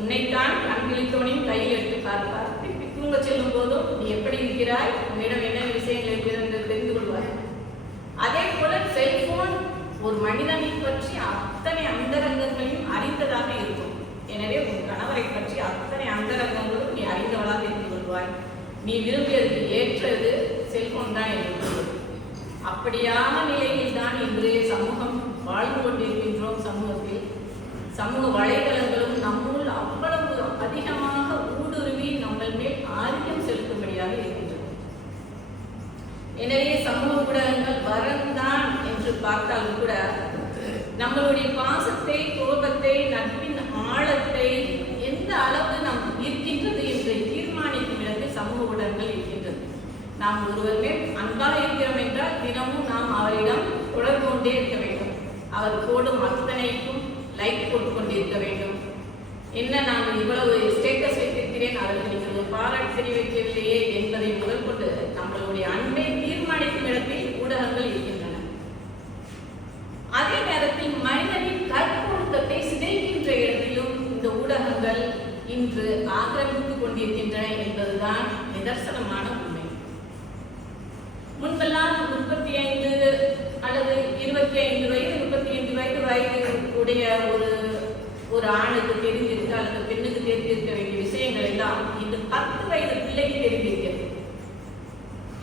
உன்னைத்தான் கண் விழித்தோனின் கையில் எடுத்து பார்ப்பார், திருப்பி தூங்க செல்லும் போதும் நீ எப்படி இருக்கிறாய், உன்னிடம் என்ன விஷயங்கள் இருக்கிறது என்று தெரிந்து கொள்வார். அதே போல செல்போன் ஒரு மனிதனை பற்றி அத்தனை அந்தரங்கங்களையும் அறிந்ததாக இருக்கும். எனவே உன் கணவரை பற்றி அத்தனை அந்தரங்கங்களும் நீ அறிந்தவளாக இருந்து கொள்வாய். நீ விரும்பியதற்கு ஏற்றது செல்போன் தான் என்று அப்படியான நிலையில் தான் இன்றைய சமூகம் வாழ்ந்து கொண்டிருக்கின்றோம். சமூக வலைதளங்களும் நம்முள் அவ்வளவு அதிகமாக ஊடுருவி நம்மள் மேல் ஆதிக்கம் செலுத்தும்படியாக இருக்கின்றது. எனவே சமூக ஊடகங்கள் வரந்தான் என்று பார்த்தாலும் கூட நம்மளுடைய பாசத்தை, கோபத்தை, நட்பின் ஆழத்தை எந்த அளவு நாம் இருக்கின்றது என்று தீர்மானிக்கும் இடத்தில் சமூக ஊடகங்கள் இருக்கின்றது. நாம் ஒருவர் மேல் அன்பாக இருக்கிறோம் என்றால் தினமும் நாம் அவரிடம் தொடர்பு கொண்டே இருக்க வேண்டும். அவர் போடும் அத்தனைக்கும் லைக் போட்டுக் கொண்டிருக்க வேண்டும். என்ன நான் இவ்வளவு ஸ்டேட்டஸ் வைத்திருக்கிறேன், அதற்கு நீங்கள் ஒரு பாராட்டு தெரிவிக்கவில்லையே என்பதை முதல் கொண்டு நம்மளுடைய அன்பை தீர்மானிக்கும் இடத்தில் ஊடகங்கள் இருக்கின்றன. அதே நேரத்தில் மனிதனின் கற்பொழுக்கத்தை சிதைக்கின்ற இடத்திலும் இந்த ஊடகங்கள் இன்று ஆக்கிரமித்துக் கொண்டிருக்கின்றன என்பதுதான் நிதர்சனமான உண்மை. முன்பெல்லாம் 35 அல்லது 25 வயது 35 வயது உடைய ஒரு ஆணுக்கு தெரிந்திருக்க அல்லது பெண்ணுக்கு தெரிந்திருக்க வேண்டிய விஷயங்கள் எல்லாம் இந்த 10 வயது பிள்ளைக்கு தெரிந்திருக்கிறது.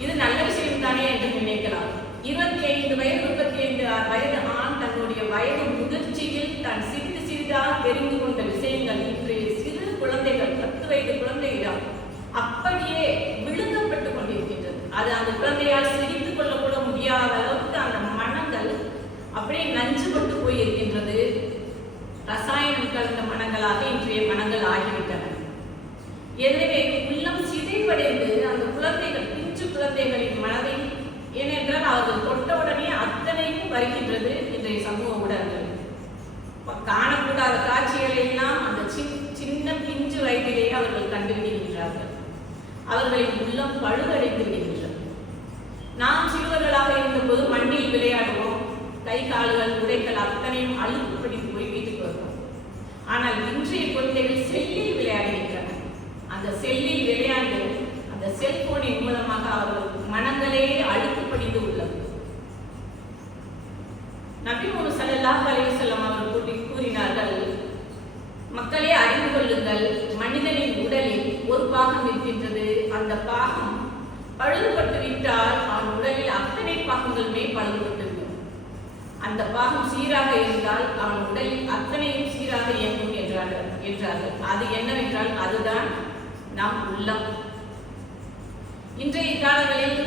இது நல்ல விஷயம் தானே என்று நினைக்கலாம். 25 வயது 35 வயது ஆண் தன்னுடைய வயது முதிர்ச்சியில் தான் சிறிது சிறிதாக தெரிந்து கொண்ட விஷயங்கள் இன்றைய சிறு குழந்தைகள் 10 வயது குழந்தையிடம் அப்படியே விழுங்கப்பட்டு கொண்டிருக்கின்றது. அது அந்த குழந்தையால் சிரித்துக் கொள்ளக்கூட முடியாத அளவுக்கு அந்த மனங்கள் அப்படியே நஞ்சுபட்டு போயிருக்கின்றது. ரசாயனம் கலந்த மனங்களாக இன்றைய மனங்கள் ஆகிவிட்டன. எனவே உள்ளம் சிதைவடைந்து அந்த குழந்தைகள், பிஞ்சு குழந்தைகளின் மனதில், ஏனென்றால் அவர்கள் தொட்டவுடனே அத்தனையும் வருகின்றது இன்றைய சமூக ஊடகங்கள். காணக்கூடாத காட்சிகளை எல்லாம் அந்த சின்ன பிஞ்சு வயதிலேயே அவர்கள் கண்டுவிடுகின்றார்கள். அவர்களின் உள்ளம் பழுதடைந்து விடுகின்றது. நாம் சிறுவர்களாக இருந்தபோது மண்ணில் விளையாடுவோம். கை கால்கள் உடைகள் அத்தனையும் அழுப்பு பிடித்து போய் வீட்டுக்கு வருவோம். ஆனால் இன்றைய குழந்தைகள் செல்லில் விளையாடுகின்றன. அந்த செல்லில் விளையாண்டு அந்த செல்போனின் மூலமாக அவர்கள் மனங்களே அழுப்பு படிந்து உள்ளது. நபி முஹம்மது ஸல்லல்லாஹு அலைஹி வஸல்லம் அவர்கள் கூறினார்கள், மக்களே அறிந்து கொள்ளுங்கள், மனிதனின் உடலில் ஒரு பாகம் இருக்கின்றது. அந்த பாகம் பழுதுபட்டு விட்டால் அவன் உடலில் அத்தனை பாகங்களுமே பழுதுபட்டுவிடும். அந்த பாகம் சீராக இருந்தால் அவன் உடலில் அத்தனையும் சீராக இயங்கும் என்றார்கள். அது என்னவென்றால் அதுதான் நம் உள்ளம். இன்றைய காலங்களில்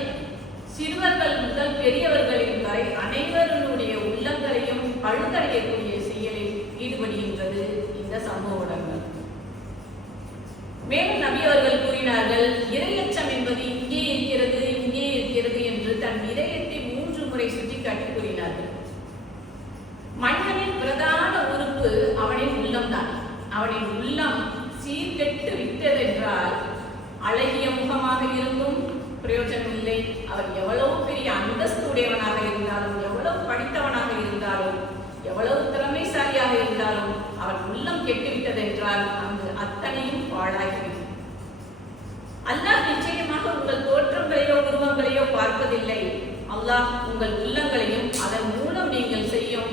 சிறுவர்கள் முதல் பெரியவர்களின் வரை அனைவருடைய உள்ளங்களையும் பழுதடையக்கூடிய செயலில் ஈடுபடுகின்றது இந்த சமூக ஊடகங்கள். மேலும் நபி அவர்கள் கூறினார்கள், இறையச்சம் என்பது இங்கே இருக்கிறது, இங்கே இருக்கிறது என்று தன் இதயத்தை 3 முறை சுட்டிக்காட்டி கூறினார்கள். மனிதனின் பிரதான உறுப்பு அவனின் உள்ளம்தான். அவனின் உள்ளம் சீர்கெட்டு விட்டதென்றால் அழகிய முகமாக இருந்தும் பிரயோஜனம் இல்லை. அவர் எவ்வளவு பெரிய அந்தஸ்து உடையவனாக இருந்தாலும், எவ்வளவு படித்தவனாக இருந்தாலும், எவ்வளவு திறமைசாலியாக இருந்தாலும் அவன் உள்ளம் கெட்டுவிட்டதென்றால் அங்கு அத்தனையும் பாழாகிவிடும். அல்லாஹ் நிச்சயமாக உங்கள் தோற்றங்களையோ உருவங்களையோ பார்ப்பதில்லை. அல்லாஹ் உங்கள் உள்ளங்களையும் அதன் மூலம் நீங்கள் செய்யும்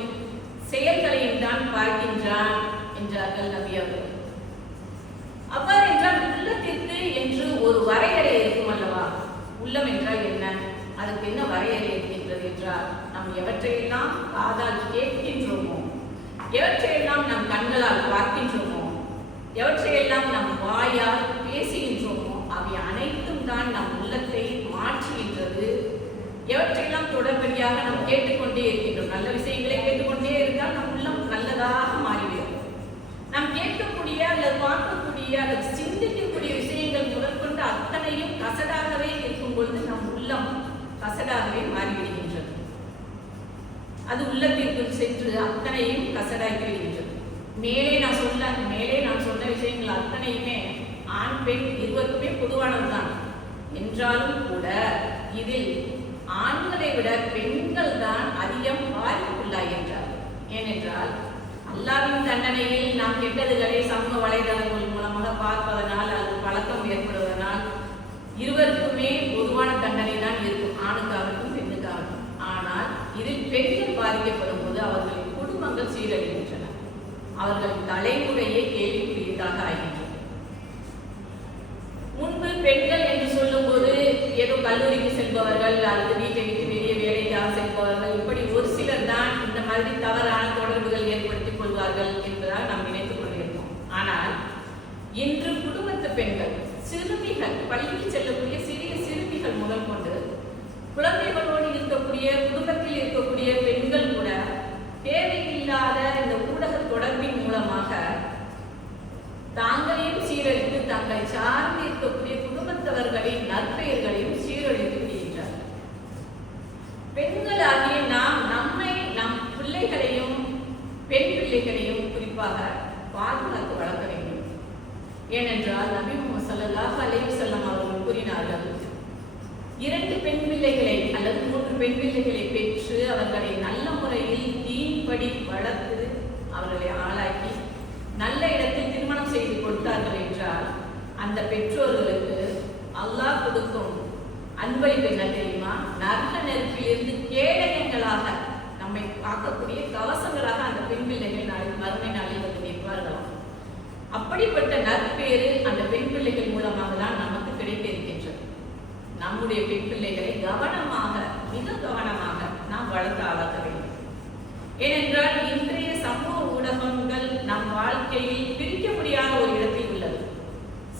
செயல்களையும் தான் பார்க்கின்றான் என்றார்கள் நபி அவர்கள். அவ்வாறு என்றால் உள்ளத்திற்கு என்று ஒரு வரையறை இருக்கும் அல்லவா? உள்ளம் என்றால் என்ன? அதுக்கு என்ன வரையறை இருக்கின்றது என்றால், நாம் எவற்றையெல்லாம் காதால் கேட்கின்றோமோ, எவற்றையெல்லாம் நம் கண்களால் பார்க்கின்றோமோ, எவற்றையெல்லாம் நம் வாயால் பேசுகின்றோமோ அவை அனைத்தும் தான் நம் உள்ளத்தை மாற்றுகின்றது. எவற்றையெல்லாம் தொடர்படியாக நாம் கேட்டுக்கொண்டே இருக்கின்றோம். நல்ல விஷயங்களை கேட்டுக்கொண்டே இருந்தால் நம் உள்ளம் நல்லதாக மாறிவிடும். நாம் கேட்கக்கூடிய அல்லது பார்க்கக்கூடிய அல்லது சிந்திக்கக்கூடிய விஷயங்கள் முதற்கொண்டு அத்தனையும் கசடாகவே இருக்கும் பொழுது நம் உள்ளம் கசடாகவே மாறிவிடுகின்றது. அது உள்ளத்திற்குள் சென்று அத்தனையும் கசடாக்கி விடுகின்றது. மேலே நான் சொன்ன விஷயங்கள் அத்தனையுமே ஆண் பெண் இருவருக்குமே பொதுவானதுதான். என்றாலும் கூட இதில் ஆண்களை விட பெண்கள் தான் அதிகம் பாதிப்புள்ளாகின்றார். ஏனென்றால் அல்லாஹ்வின் தண்டனையில் நாம் கெட்டதுகளை சமூக வலைதளங்கள் மூலமாக பார்ப்பதனால் அல்லது பழக்கம் ஏற்படுவதனால் இருவருக்குமே பொதுவான தண்டனை தான் இருக்கும், ஆணுக்காகட்டும் பெண்ணுக்காகட்டும். ஆனால் இதில் பெண்கள் பாதிக்கப்படும் போது அவர்களின் குடும்பங்கள் சீரழிகின்றன. அவர்களின் தலைமுறையே கேள்விக்குரியதாக ஆகின்றன. முன்பு பெண்கள் என்று சொல்லும் போது ஏதோ கல்லூரிக்கு செல்பவர்கள் அல்லது வீட்டை விட்டு வெளியே வேலைக்காக செல்பவர்கள், இப்படி ஒரு சிலர் தான் இந்த மாதிரி தவறான தொடர்புகள் ஏற்படுத்திக் கொள்வார்கள் என்பதால் நாம் நினைத்துக் கொண்டிருக்கோம். ஆனால் இன்று குடும்பத்து பெண்கள், சிறுமிகள், பள்ளிக்கு செல்லக்கூடிய சிறிய சிறுமிகள் முதல் கொண்டு குழந்தைகளோடு இருக்கக்கூடிய குடும்பத்தில் இருக்கக்கூடிய பெண்கள் கூட தேவையில்லாத அவர்களையும் சீரழித்து தங்களை சார்ந்து இருக்கக்கூடிய குடும்பத்தவர்களின் நற்பெயர்களையும் சீரழித்து விடுகின்றார். பெண்களாகிய நாம் நம்மை நம் பிள்ளைகளையும் பெண் பிள்ளைகளையும் குறிப்பாக பாதுகாத்து வளர்க்க வேண்டும். ஏனென்றால் நபி முஹம்மது ஸல்லல்லாஹு அலைஹி வஸல்லம் அவர்கள் கூறினார்கள், 2 பெண் பிள்ளைகளை அல்லது 3 பெண் பிள்ளைகளை பெற்று அவர்களை நல்ல முறையில் தீன்படி வளர்த்து அவர்களை ஆளாக்கி நல்ல இடத்தில் திருமணம் செய்து கொடுத்தார்கள் என்றால் அந்த பெற்றோர்களுக்கு அல்லாஹ் கொடுக்கும் அன்பளிப்பு என்ன தெரியுமா? நரக நெருப்பிலிருந்து கேடயங்களாக நம்மை காக்கக்கூடிய கவசங்களாக அந்த பெண் பிள்ளைகள் மறுமை நாளில் வந்து நிற்பார்களாம். அப்படிப்பட்ட நற்பேறு அந்த பெண் பிள்ளைகள் மூலமாக தான் நமக்கு கிடைத்திருக்கின்றது. நம்முடைய பெண் பிள்ளைகளை கவனமாக, மிக கவனமாக நாம் வளர்த்து ஆளாக்க வேண்டும். ஏனென்றால் இன்றைய சமூக ஊடகங்கள் நம் வாழ்க்கையில் பிரிக்க முடியாத ஒரு இடத்தில் உள்ளது.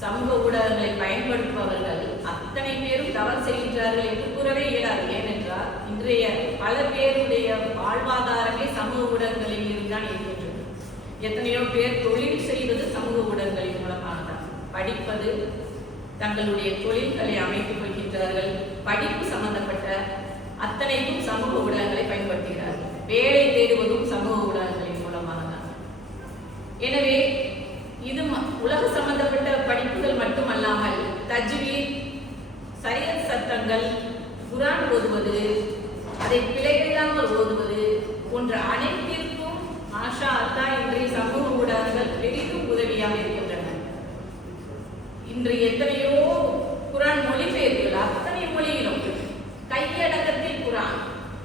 சமூக ஊடகங்களை பயன்படுத்துபவர்கள் அத்தனை பேரும் தவறு செய்கின்றார்கள் என்று கூறவே இயலாது. ஏனென்றால் இன்றைய பல பேருடைய வாழ்வாதாரமே சமூக ஊடகங்களில் இருந்தான் இருக்கின்றது. எத்தனையோ பேர் தொழில் செய்வது சமூக ஊடகங்களின் மூலமாக தான். படிப்பது, தங்களுடைய தொழில்களை அமைத்துக் கொள்கின்றார்கள். படிப்பு சம்பந்தப்பட்ட அத்தனைக்கும் சமூக ஊடகங்களை பயன்படுத்துகிறார்கள். வேலை தேடுவதும் சமூக ஊடகங்களின் மூலமாக தான். எனவே இது உலக சம்பந்தப்பட்ட படிப்புகள் மட்டுமல்லாமல் தஜ்வீத், ஷரியத் சட்டங்கள், குர்ஆன் ஓதுவது, அதை பிழையில்லாமல் ஓதுவது போன்ற அனைத்திற்கும் மாஷா அல்லாஹ் இன்றைய சமூக ஊடகங்கள் பெரிதும் உதவியாக இருக்கின்றன. இன்று எத்தனையோ குர்ஆன் மொழிபெயர்ப்புகள், அத்தனை மொழியிலும் கையடக்கத்தில் குர்ஆன்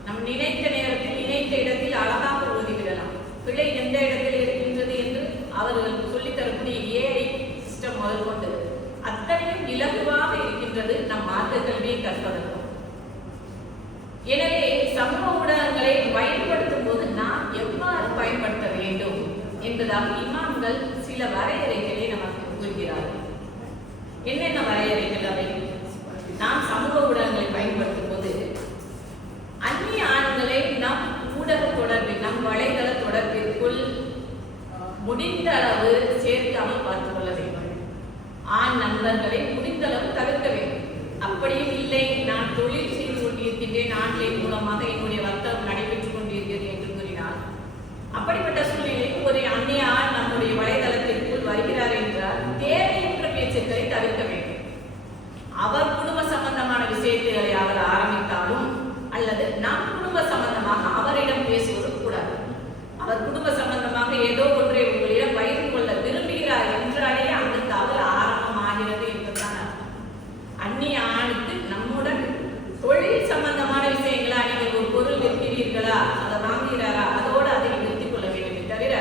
நம் நினைத்த நேரத்தில் நினைத்த இடத்தில் அழகாக ஓதிவிடலாம். பிழை எந்த இடத்தில் இருக்கின்றது என்று அவர்களுக்கு சொல்லித்தரக்கூடிய ஏஐ சிஸ்டம் முதல் கொண்டு அத்தனையும் இலகுவாக இருக்கின்றது நம் மார்க்க கல்வியை கற்பதற்கும். எனவே சமூக ஊடகங்களை பயன்படுத்தும் போது நாம் எவ்வாறு பயன்படுத்த வேண்டும் என்பதாக இமாம்கள் சில வரையறைகளை நமக்கு கூறுகிறார்கள். என்னென்ன வரையறைகள்? அவை நாம் சமூக ஊடகங்களை பயன்படுத்தும் போது அந்நிய ஆண்களை நம் ஊடக தொடர்பில், நம் வலைதள தொடர்பிற்குள் முடிந்த அளவு சேர்க்காமல் பார்த்துக் கொள்ள வேண்டும். ஆண் நண்பர்களை முடிந்த அளவு தவிர்க்க வேண்டும். அப்படியும் இல்லை, நான் தொழில் செய்து கொண்டிருக்கின்றேன், ஆன்லைன் மூலமாக என்னுடைய வர்த்தகம் நடைபெற்றுக் கொண்டிருக்கிறது என்று கூறினார். அப்படிப்பட்ட சூழ்நிலையில் ஒரு அந்நிய ஆண் நம்முடைய வலைதளத்திற்குள் வருகிறார் என்றால் தேவையற்ற பேச்சுக்களை தவிர்க்க வேண்டும். அவர் குடும்ப சம்பந்தமான விஷயங்களை அவர் ஆரம்பித்தாலும் அல்லது நம் குடும்ப சம்பந்தமாக அவரிடம் பேசுவது கூடாது. அவர் குடும்ப சம்பந்தமாக ஏதோ ஒன்றை உங்களிடம் பகிர்ந்து கொள்ள விரும்புகிறார் என்றாலே அந்த தவறு ஆரம்பமாகிறது என்பதுதான் அர்த்தம். அந்நிய ஆணுக்கு நம்முடன் தொழில் சம்பந்தமான விஷயங்களா, நீங்கள் ஒரு பொருள் விற்கிறீர்களா, அதை வாங்குகிறாரா, அதோடு அதை நிறுத்திக் கொள்ள வேண்டுமே தவிர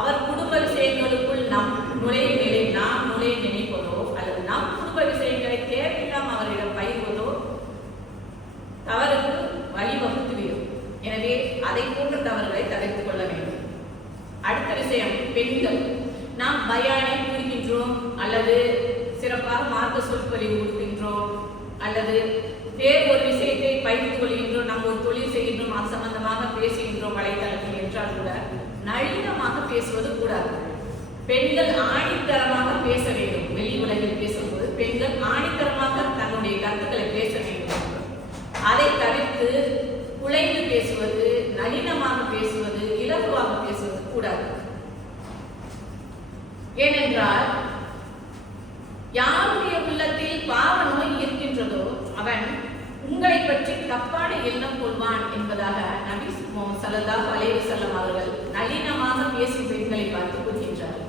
அவர் குடும்ப விஷயங்களுக்குள் நம் நுழைய நாம் நுழைய நினைப்பதோ அல்லது நம் குடும்ப விஷயங்களை தேவையில்லாமல் அவரிடம் பகிர்வதோ தவறுக்கு வழிவகுத்துவிடும். எனவே அதை போன்ற தவறுகளை தவிர்த்துக் கொள்ள வேண்டும். அடுத்த விஷயம், பெண்கள். நாம் பயானை கூறுகின்றோம் அல்லது சிறப்பாக மார்க்க சொற்பொழிவு கொடுக்கின்றோம் அல்லது வேறு ஒரு விஷயத்தை பகிர்ந்து கொள்கின்றோம், நாம் ஒரு தொழில் செய்கின்றோம், அது சம்பந்தமாக பேசுகின்றோம் வலைத்தளத்தில் என்றால் கூட நளினமாக பேசுவது கூடாது. பெண்கள் ஆணித்தரமாக பேச வேண்டும். வெளி உலகில் பேசும்போது பெண்கள் ஆணித்தரமாக தன்னுடைய கருத்துக்களை பேச வேண்டும். அதை தவிர்த்து குழைந்து பேசுவது, நளினமாக பேசுவது, இலகுவாக பேசுவது கூடாது. ஏனென்றால் யாருடைய உள்ளத்தில் பாவ நோய் இருக்கின்றதோ அவன் உங்களை பற்றி தப்பான எண்ணம் கொள்வான் என்பதாக நபி ஸல்லல்லாஹு அலைஹி வஸல்லம் அவர்கள் நளினமாக பேசும் பெண்களை பார்த்து கூறுகின்றார்.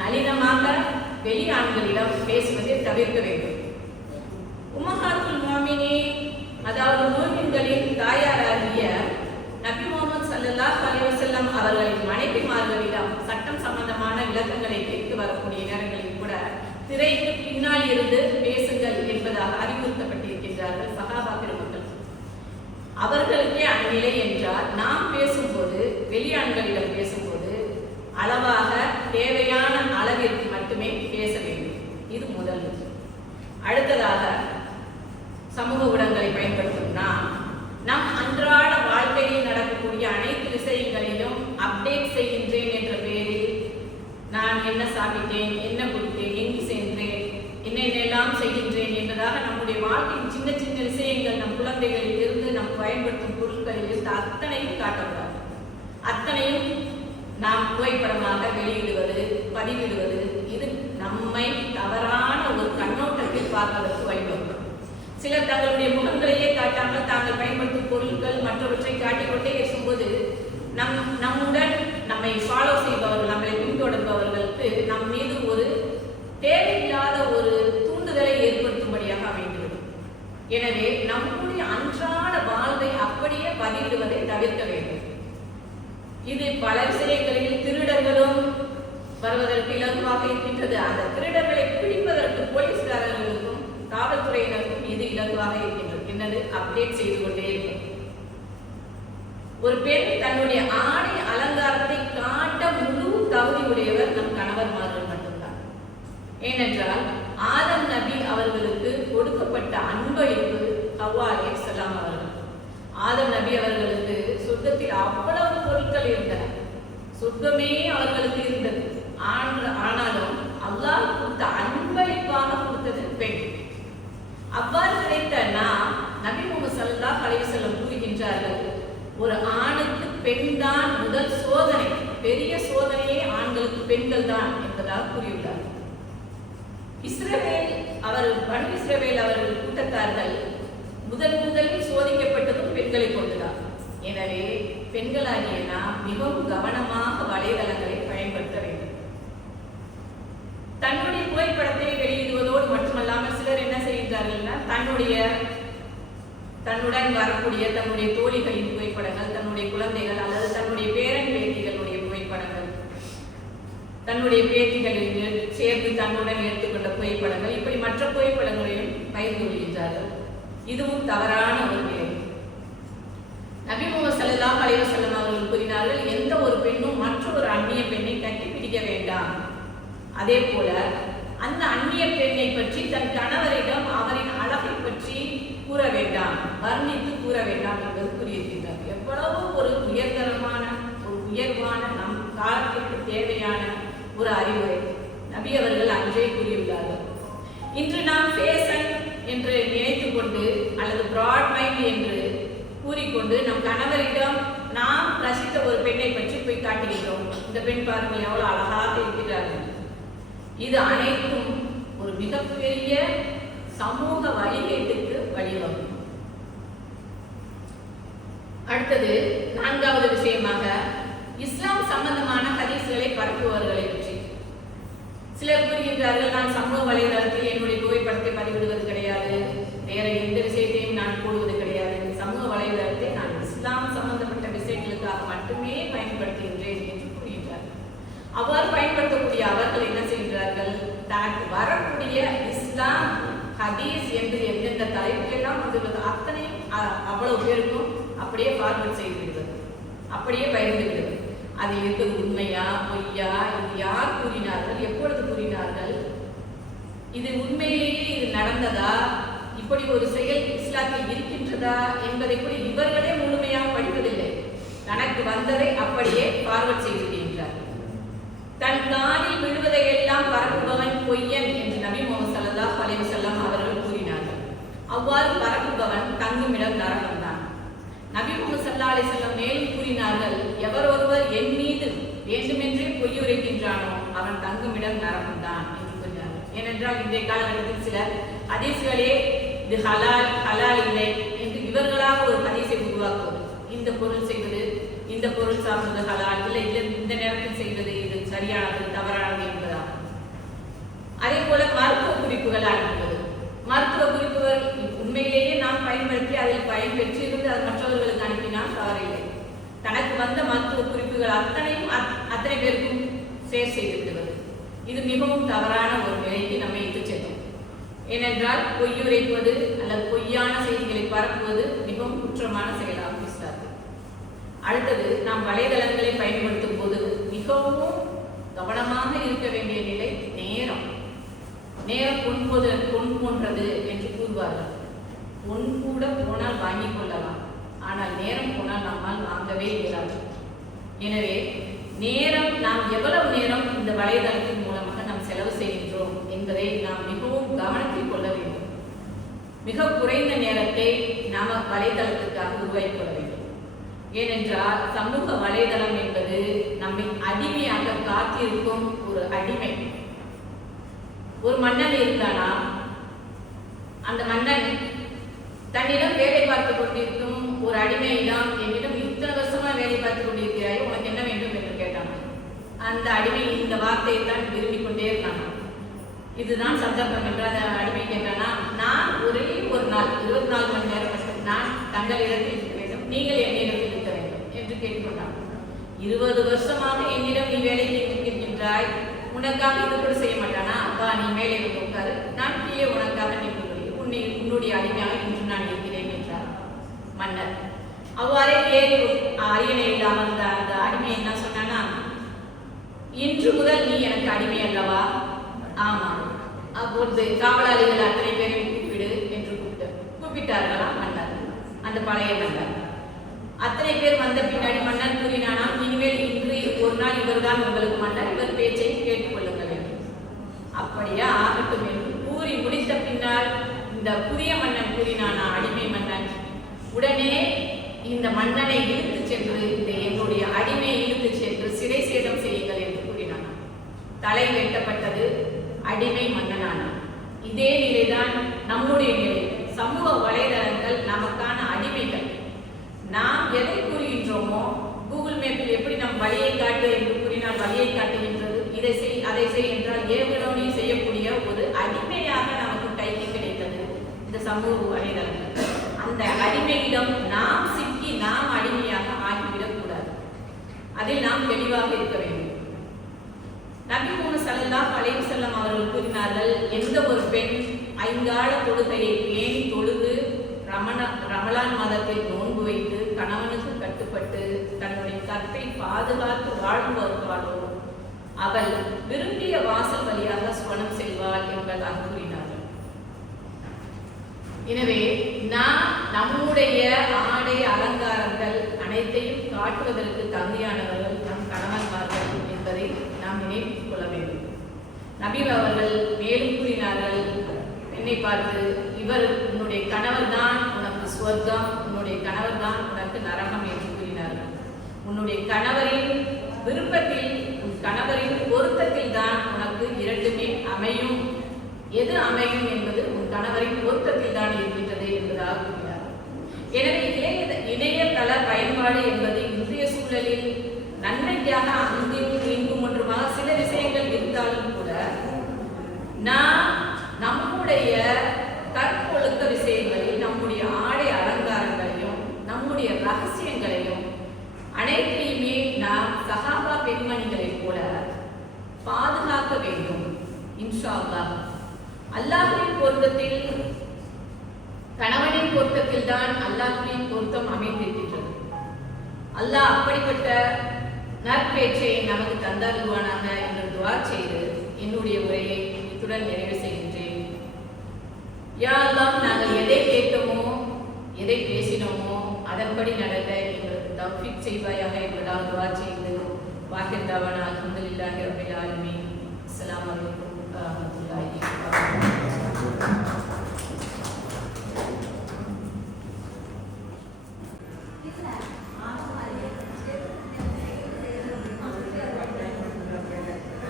நளினமாக வெளி ஆண்களிடம் பேசுவதை தவிர்க்க வேண்டும். உம்மஹாத்துல் முஃமினீன், அதாவது மூமின்களின் தாயாராகிய நபி முஹம்மது ஸல்லல்லாஹு அலைஹி வஸல்லம் அவர்களின் மனைவிமார்களிடம் சட்டம் சம்பந்தமான விளக்கங்களை கேட்க வரக்கூடிய நேரங்களில் கூட திரைக்கு பின்னால் இருந்து பேசுங்கள் என்பதாக அறிவுறுத்தப்பட்டிருக்கின்றார்கள் சஹாபா பெருமக்கள். அவர்களுக்கே அந்நிலை என்றால் நாம் பேசும்போது, வெளியாண்களிடம் பேசும்போது அளவாக தேவையான அளவிற்கு மட்டுமே பேச வேண்டும். இது முதல். அடுத்ததாக, சமூக ஊடகங்களை பயன்படுத்தும் நம் அன்றாட வாழ்க்கையில் நடக்கக்கூடிய அனைத்து விஷயங்களையும் அப்டேட் செய்கின்றேன் என்ற பெயரில் நான் நான் என்ன சாப்பிட்டேன், என்ன குடித்தேன், எங்கு சென்றேன், என்னென்னெல்லாம் செய்கின்றேன் என்பதாக நம்முடைய வாழ்க்கையின் சின்ன சின்ன விஷயங்கள் நம் குழந்தைகளில் இருந்து நாம் பயன்படுத்தும் பொருட்களில் இருந்து அத்தனையும் காட்டக்கூடாது. அத்தனையும் நாம் புகைப்படமாக வெளியிடுவது, பதிவிடுவது, இது நம்மை தவறான ஒரு கண்ணோட்டத்தில் பார்ப்பதற்கு வழிவகுக்கும். சிலர் தங்களுடைய முகங்களையே காட்டாமல் தாங்கள் பயன்படுத்தும் பொருட்கள் மற்றவற்றை காட்டிக்கொண்டே இருக்கும்போது நம்முடன் நம்மை ஃபாலோ செய்பவர்கள், நம்மளை பின்தொடர்பவர்களுக்கு நம் மீது ஒரு தேவையில்லாத ஒரு தூண்டுதலை ஏற்படுத்தும்படியாக அமைந்துவிடும். எனவே நம்முடைய அன்றாட வாழ்வை அப்படியே பதிவிடுவதை தவிர்க்க வேண்டும். இது பல விஷயங்களில் திருடர்களும் வருவதற்கு இலகுவாக இருக்கின்றது. அந்த திருடர்களை பிடிப்பதற்கு போலீஸ்காரர்களுக்கும் காவல்துறையினருக்கும் இது இலகுவாக இருக்கின்றது. என்னது, அப்டேட் செய்து கொண்டே இருக்கும். ஒரு பெண் தன்னுடைய ஆடை அலங்காரத்தை காட்ட முழு தகுதி உடையவர் நம் கணவர்மார்கள் மட்டும்தான். ஏனென்றால் ஆதம் நபி அவர்களுக்கு கொடுக்கப்பட்ட அன்பளிப்பு ஹவ்வா அலைஹிஸ்ஸலாம் அவர்கள். ஆதம் நபி அவர்களுக்கு சொர்க்கத்தில் அவ்வளவு பொருட்கள் இருந்தன, சொர்க்கமே அவர்களுக்கு இருந்தது. ஆனாலும் அல்லாஹ் கொடுத்த அன்பளிப்பாக கொடுத்தது பெண். அவ்வாறு கிடைத்த நாம் நபி முஹம்மது ஸல்லல்லாஹு அலைஹி வஸல்லம் கூறுகின்றார்கள், ஒரு ஆணுக்கு பெண் தான் முதல் சோதனை, பெரிய சோதனையே ஆண்களுக்கு பெண்கள் தான் என்பதாக கூறியுள்ளார். பனு இஸ்ரவேல் அவர்கள் கூட்டத்தார்கள் முதலில் சோதிக்கப்பட்டதும் பெண்களை கொண்டுதான். எனவே பெண்களாகிய நாம் மிகவும் கவனமாக வலைதளங்களை பயன்படுத்த வேண்டும். தன்னுடைய புகைப்படத்தை வெளியிடுவதோடு மட்டுமல்லாமல் சிலர் என்ன செய்கின்றார்கள்னா, தன்னுடன் வரக்கூடிய தன்னுடைய தோழிகளின் புகைப்படங்கள், தன்னுடைய குழந்தைகள் அல்லது தன்னுடைய பேரன் பேத்திகளுடைய புகைப்படங்கள், தன்னுடைய பேத்திகளில் சேர்ந்து தன்னுடன் எடுத்துக்கொண்ட புகைப்படங்கள், இப்படி மற்ற புகைப்படங்களையும் பகிர்ந்து கொள்கின்றார்கள். இதுவும் தவறான ஒரு நிலை. நபி முஹம்மது ஸல்லல்லாஹு அலைஹி வஸல்லம் அவர்கள் கூறினார்கள், எந்த ஒரு பெண்ணும் மற்ற ஒரு அந்நிய பெண்ணை கட்டிப்பிடிக்க வேண்டாம். அதே போல அந்த அந்நிய பெண்ணை பற்றி தன் கணவரிடம் அவரின் அழகை பற்றி கூற வேண்டாம், வர்ணித்து கூற வேண்டாம் என்பது கூறியிருக்கின்றார். எவ்வளவு ஒரு உயர்வான நம் காலத்திற்கு தேவையான ஒரு அறிவுரை நபி அவர்கள் அன்றே கூறியுள்ளார்கள். இன்று நாம் ஃபேஷன் என்று நினைத்துக் கொண்டு அல்லது பிராட் மைண்ட் என்று கூறிக்கொண்டு நம் கணவரிடம் நாம் ரசித்த ஒரு பெண்ணை பற்றி போய் காட்டுகிறோம். இந்த பெண் பாருங்கள் எவ்வளவு அழகாக இருக்கிறார்கள். இது அனைத்தும் ஒரு மிகப்பெரிய சமூக வழிகேட்டுக்கு வழிவகுக்கும். அடுத்தது நான்காவது விஷயமாக இஸ்லாம் சம்பந்தமான ஹதீஸ்களை பரப்புபவர்களை பற்றி சிலர் கூறுகின்றார்கள், நான் சமூக வலைதளத்தில் என்னுடைய புகைப்படத்தை பதிவிடுவது கிடையாது, வேற எந்த விஷயத்தையும் நான் போடுவது கிடையாது, சமூக வலைதளத்தை நான் இஸ்லாம் சம்பந்தப்பட்ட விஷயங்களுக்காக மட்டுமே பயன்படுத்துகின்றேன் என்று கூறுகின்றார்கள். அவ்வாறு பயன்படுத்தக்கூடிய அவர்கள் என்ன செய்கிறார்கள், தனக்கு வரக்கூடிய இஸ்லாம் ஹதீஸ் என்று எந்தெந்த தலைப்புக்கெல்லாம் வந்துள்ளது அத்தனையும் அவ்வளவு பேருக்கும் அப்படியே ஃபார்வர்ட் செய்து விடுவது, அப்படியே பகிர்ந்து விடுவது. அதில் இருக்கிறது உண்மையா பொய்யா, இது யார் கூறினார்கள், எப்பொழுது கூறினார்கள், இது உண்மையிலேயே இது நடந்ததா, இப்படி ஒரு செயல் இஸ்லாத்தில் இருக்கின்றதா என்பதை கூட இவர்களே முழுமையாக படிப்பதில்லை. தனக்கு வந்ததை அப்படியே ஃபார்வர்ட் செய்து விடுகின்றார். தன் காலில் விழுவதை எல்லாம் பரப்புபவன் பொய்யன் என்று நபி முஹம்மது ஸல்லல்லாஹு அலைஹி வஸல்லம் அவர்கள் கூறினார்கள். அவ்வாறு பரப்புபவன் தங்குமிடம் நரகம்தான். நபி முஹம்மது ஸல்லல்லாஹு அலைஹி வஸல்லம் மேலும் கூறினார்கள், எவர் ஒருவர் என் மீது வேண்டுமென்றே பொய் உரைக்கின்றானோ அவன் தங்குமிடம் நரகம்தான் என்று கூறினார்கள். ஏனென்றால் இன்றைய காலகட்டத்தில் சிலர் ஹதீஸ்களே இது ஹலால் இல்லை என்று இவர்களாக ஒரு ஹதீஸை உருவாக்குவது, இந்த பொருள் செய்வது, இந்த பொருள் சாப்பிடுவது ஹலால் இல்லை, இந்த நேரத்தில் செய்வது இது சரியானது தவறானது என்பதாகும். அதே போல மருத்துவ குறிப்புகள் அனுப்புவது, மருத்துவ குறிப்புகள் உண்மையிலேயே நாம் பயன்படுத்தி அதில் பயன் பெற்றிருந்து அது மற்றவர்களுக்கு அனுப்பினால் தவறில்லை. தனக்கு வந்த மருத்துவ குறிப்புகள் அத்தனையும் அத்தனை பேருக்கும் ஷேர் செய்து விடுவது, இது மிகவும் தவறான ஒரு நிலைக்கு நம்மை இட்டு செல்லும். ஏனென்றால் பொய்யுரைப்பது அல்லது பொய்யான செய்திகளை பரப்புவது மிகவும் குற்றமான செயலாகும் இஸ்லாத்தில். அடுத்தது, நாம் வலைதளங்களை பயன்படுத்தும் போது மிகவும் கவனமாக இருக்க வேண்டிய நிலை நேரம். நேரம் பொன் போன்றது என்று கூறுவார்கள். பொன் கூட போனால் வாங்கிக் கொள்ளலாம், ஆனால் நேரம் போனால் நம்மால் வாங்கவே இயலாது. எனவே நேரம் நாம் எவ்வளவு நேரம் இந்த வலைதளத்தின் மூலமாக நாம் செலவு செய்கின்றோம் என்பதை நாம் மிகவும் கவனத்தில் கொள்ள வேண்டும். மிக குறைந்த நேரத்தை நாம வலைதளத்திற்காக உருவாக்கிக் கொள்ள வேண்டும். ஏனென்றால் சமூக வலைதளம் என்பது நம்மை அடிமையாக காத்திருக்கும் ஒரு அடிமை. ஒரு மன்னன் இருந்தானா, அந்த மன்னன் தன்னிடம் வேலை பார்த்து கொண்டிருக்கும் ஒரு அடிமையிடம், என்னிடம் இத்தனை வருஷமா வேலை பார்த்து கொண்டிருக்கிறாய், உனக்கு என்ன வேண்டும் என்று கேட்டான். அந்த அடிமை இந்த வார்த்தையை தான் விரும்பிக் கொண்டே இருந்தான். இதுதான் சந்தர்ப்பம் என்று அந்த அடிமை கேட்டானா, நான் ஒரே ஒரு நாள் 24 மணி நேரம் மட்டும் நான் தங்களிடத்தில் இருக்க வேண்டும், நீங்கள் என்னிடத்தில் இருக்க வேண்டும் என்று கேட்டுக்கொண்டான். 20 வருஷமாக என்னிடம் நீ வேலைக்கு இருக்கின்றாய், உனக்காக இது கூட செய்ய மாட்டானா? அப்பா நீ மேலே வந்து உட்காரு, நான் கீழே உனக்காக நின்று உன்னுடைய அடிமையாக இன்று நான் இருக்கிறேன் என்றார் மன்னர். அவ்வாறே ஏறி அரியணை இல்லாமல் அந்த அடிமை என்ன சொன்னானா, இன்று முதல் நீ எனக்கு அடிமை அல்லவா? ஆமா. அப்பொழுது காவலாளிகள் அத்தனை பேரையும் கூப்பிடு என்று கூப்பிட்டார்களாம் மன்னர், அந்த பழைய மன்னர். அத்தனை பேர் வந்த பின்னாடி மன்னர் கூறினானா, இனிமேல் இன்று ஒரு நாள் இவர்தான் உங்களுக்கு மன்னர், இவர் பேச்சை கேட்டுக்கொள்ளுங்க வேண்டும். அப்படியா, ஆகட்டும் என்று கூறி முடித்த பின்னால் இந்த புதிய மன்னன் கூறினானா, அடிமை மன்னன், உடனே இந்த மன்னனை இழுத்து சென்று இந்த என்னுடைய அடிமையை இழுத்து சென்று சிறை சேதம் செய்யுங்கள் என்று கூறினான். தலை வெட்டப்பட்டது, அடிமை மன்னனானான். இதே நிலைதான் நம்முடைய நிலை. சமூக வலைதளங்கள் நமக்கான அடிமைகள். நாம் எதை கூறுகின்றோமோ, கூகுள் மேப்பில் எப்படி நம் வழியை காட்டு என்று கூறினால் வழியை காட்டுகின்றது, இதை செய் அதை செய் என்றால் ஏவுகணை செய்யக்கூடிய ஒரு அடிமையாக நமக்கு கைக்கு கிடைத்தது இந்த சமூக வலைதளங்கள். அந்த அடிமையிடம் நாம் சிக்கி நாம் அடிமையாக ஆகிவிடக் கூடாது. அதில் நாம் தெளிவாக இருக்க வேண்டும். நபி முஹம்மது ஸல்லல்லாஹு அலைஹி வஸல்லம் அவர்கள் கூறினார்கள், எந்த ஒரு பெண் 5 கால தொழுகையை பேணி தொழுது ரமலான் மாதத்தில் நோன்பு வைத்து கணவனுக்கு கட்டுப்பட்டு தன்னுடைய கற்பை பாதுகாத்து வாழ்வார்களோ அவள் விரும்பிய வாசல் வழியாக சுவனம் செல்வாள் என்பதாக கூறினார்கள். எனவே நாம் நம்முடைய ஆடை அலங்காரங்கள் அனைத்தையும் காட்டுவதற்கு தகுதியானவர்கள் நம் கணவன்மார்கள் என்பதை நாம் நினைத்துக் கொள்ள வேண்டும். நபி அவர்கள் மேலும் கூறினார்கள், என்னை பார்த்து, இவர் உன்னுடைய கணவர் தான் உனக்கு சுவர்க்கம், உன்னுடைய கணவர் தான் உனக்கு நரகம் என்று கூறினார்கள். உன்னுடைய கணவரின் விருப்பத்தில், உன் கணவரின் பொருத்தத்தில் தான் உனக்கு இரண்டுமே அமையும். எது அமையும் என்பது உன் கணவரின் பொருத்தத்தில் தான் இருக்கின்றது என்பதாக கூறினார். எனவே இணையதள பயன்பாடு என்பது இன்றைய சூழலில் நன்மைக்காக அங்கும் இங்கும் ஒன்றுமாக சில விஷயங்கள் இருந்தாலும் கூட நாம் நம்முடைய கற்பொழுக்க விஷயங்களில் நம்முடைய ஆடை அலங்காரங்களையும் நம்முடைய ரகசியங்களையும் அனைத்தையுமே நாம் சஹாபா பெண்மணிகளைப் போல பாதுகாக்க வேண்டும். இன்ஷா அல்லாஹ். அல்லாஹ்வின் பொருத்தத்தில், கணவனின் பொருத்தத்தில் தான் அல்லாஹ்வின் பொருத்தம் அமைந்திருக்கின்றது. அல்லாஹ் அப்படிப்பட்ட நற்பேற்றை நமக்கு தந்தருவானாக என்று துஆ செய்து என்னுடைய உரையை இத்துடன் நிறைவு செய்கின்றேன். யா அல்லாஹ், நாங்கள் எதை கேட்டோமோ எதை பேசினோமோ அதன்படி நடக்க எங்களுக்கு தௌஃபீக் செய்வாயாக என்பதால் துஆ செய்து வாஹிர் தவானா அல்ஹம்துலில்லாஹி ரப்பில் ஆலமீன். அஸ்ஸலாமு அலைக்கும் வரஹ்மத்துல்லாஹி வபரகாத்துஹு.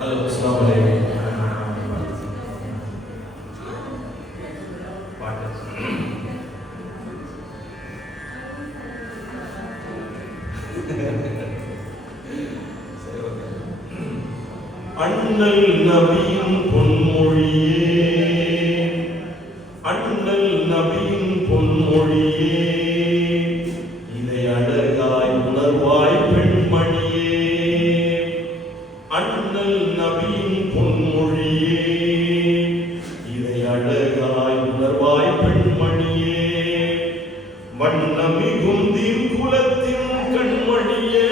Halo, assalamualaikum. அண்ணல் நபியின் பொன்மொழியே, அண்ணல் நபியின் பொன்மொழியே, இதை அழகாய் உணர்வாய் பெண்மணியே. அண்ணல் நபியின் பொன்மொழியே, இதை அழகாய் உணர்வாய் பெண்மணியே. வண்ணமிகும் தீன் குலத்தின் கண்மணியே,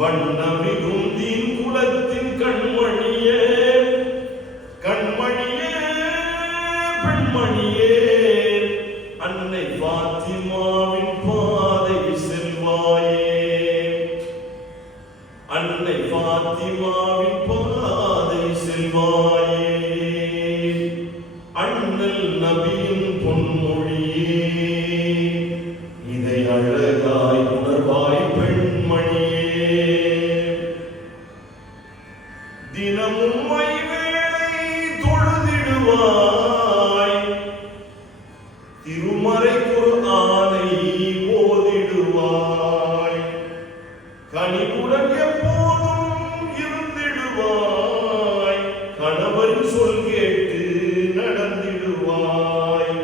வண்ணமிகும் தீன் குலத்தின் கண்மணியே, கண்மணியே பெண்மணியே. அன்னை பாத்திமாவின் பாதை செல்வாயே, அன்னை பாத்திமாவின் பாதை செல்வாயே, அண்ணல் நபியின் பொன்மொழியே, இதை அழகாய் உணர்வாய் பெண்மணியே. தினமும் ஐவேளை தொழுதிடுவாய், திருமறை குர்ஆனை ஓதிடுவாய், கனிவுடன் எப்போதும் இருந்திடுவாய், கணவன் சொல் கேட்டு நடந்திடுவாய்,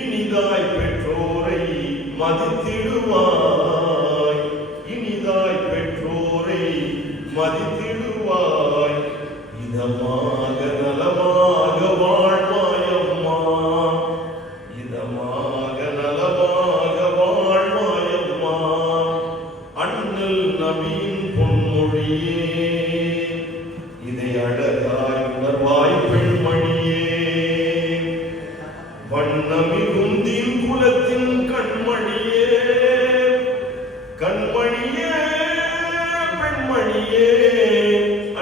இனிதாய் பெற்றோரை மதித்திடுவாய், இனிதாய் பெற்றோரை மதித்திடுவாய், இதமாக நலமாக வாழ்வாய் அம்மா, இதமாக நலமாக வாழ்வாய் அம்மா. அண்ணல் நபியின் பொன்மொழியே, இதை அழகாய் உணர்வாய் பெண்மணியே. வண்ணமிகும் தீன் குலத்தின் கண்மணியே, கண்மணியே பெண்மணியே,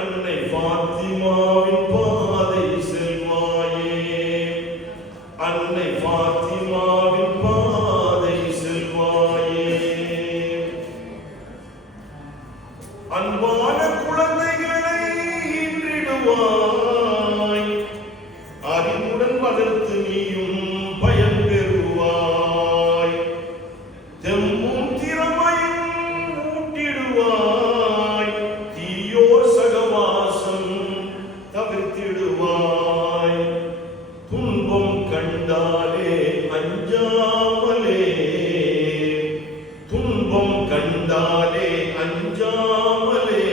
அன்னை பாத்திமாவின் பாதை செல்வாயே, அன்னை பாத்திமாவின் பாதை செல்வாயே. அன்பான குழந்தைகளை ஈன்றிடுவாய், அறிவுடன் வளர்த்து நீயும் பயன் பெறுவாய், தெம்பும் திறமையும் ஊட்டிடுவாய், தீயோர் சகவாசம் தவிர்த்திடுவாய், துன்பம் கண்டாலே அஞ்சாமலே, துன்பம் கண்டாலே அஞ்சாமலே,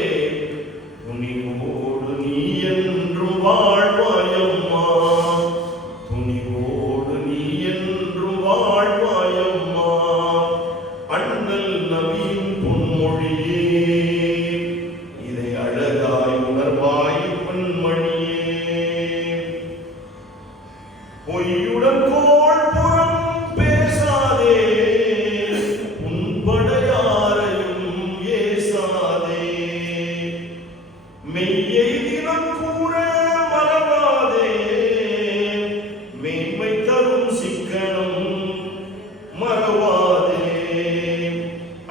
துணிவோடு நீ என்றும் வாழ்வாய் அம்மா, துணிவோடு நீ என்றும் வாழ்வாய் அம்மா. அண்ணல் நபியின் பொன்மொழியே, இதை அழகாய் உணர்வாய் பெண்மணியே. பொய்யுடன் கோள் புறம் பேசாதே, உன்பட யாரையும் ஏசாதே, மெய்யை தினம் கூற மறவாதே, மேன்மை தரும் சிக்கனம் மறவாதே,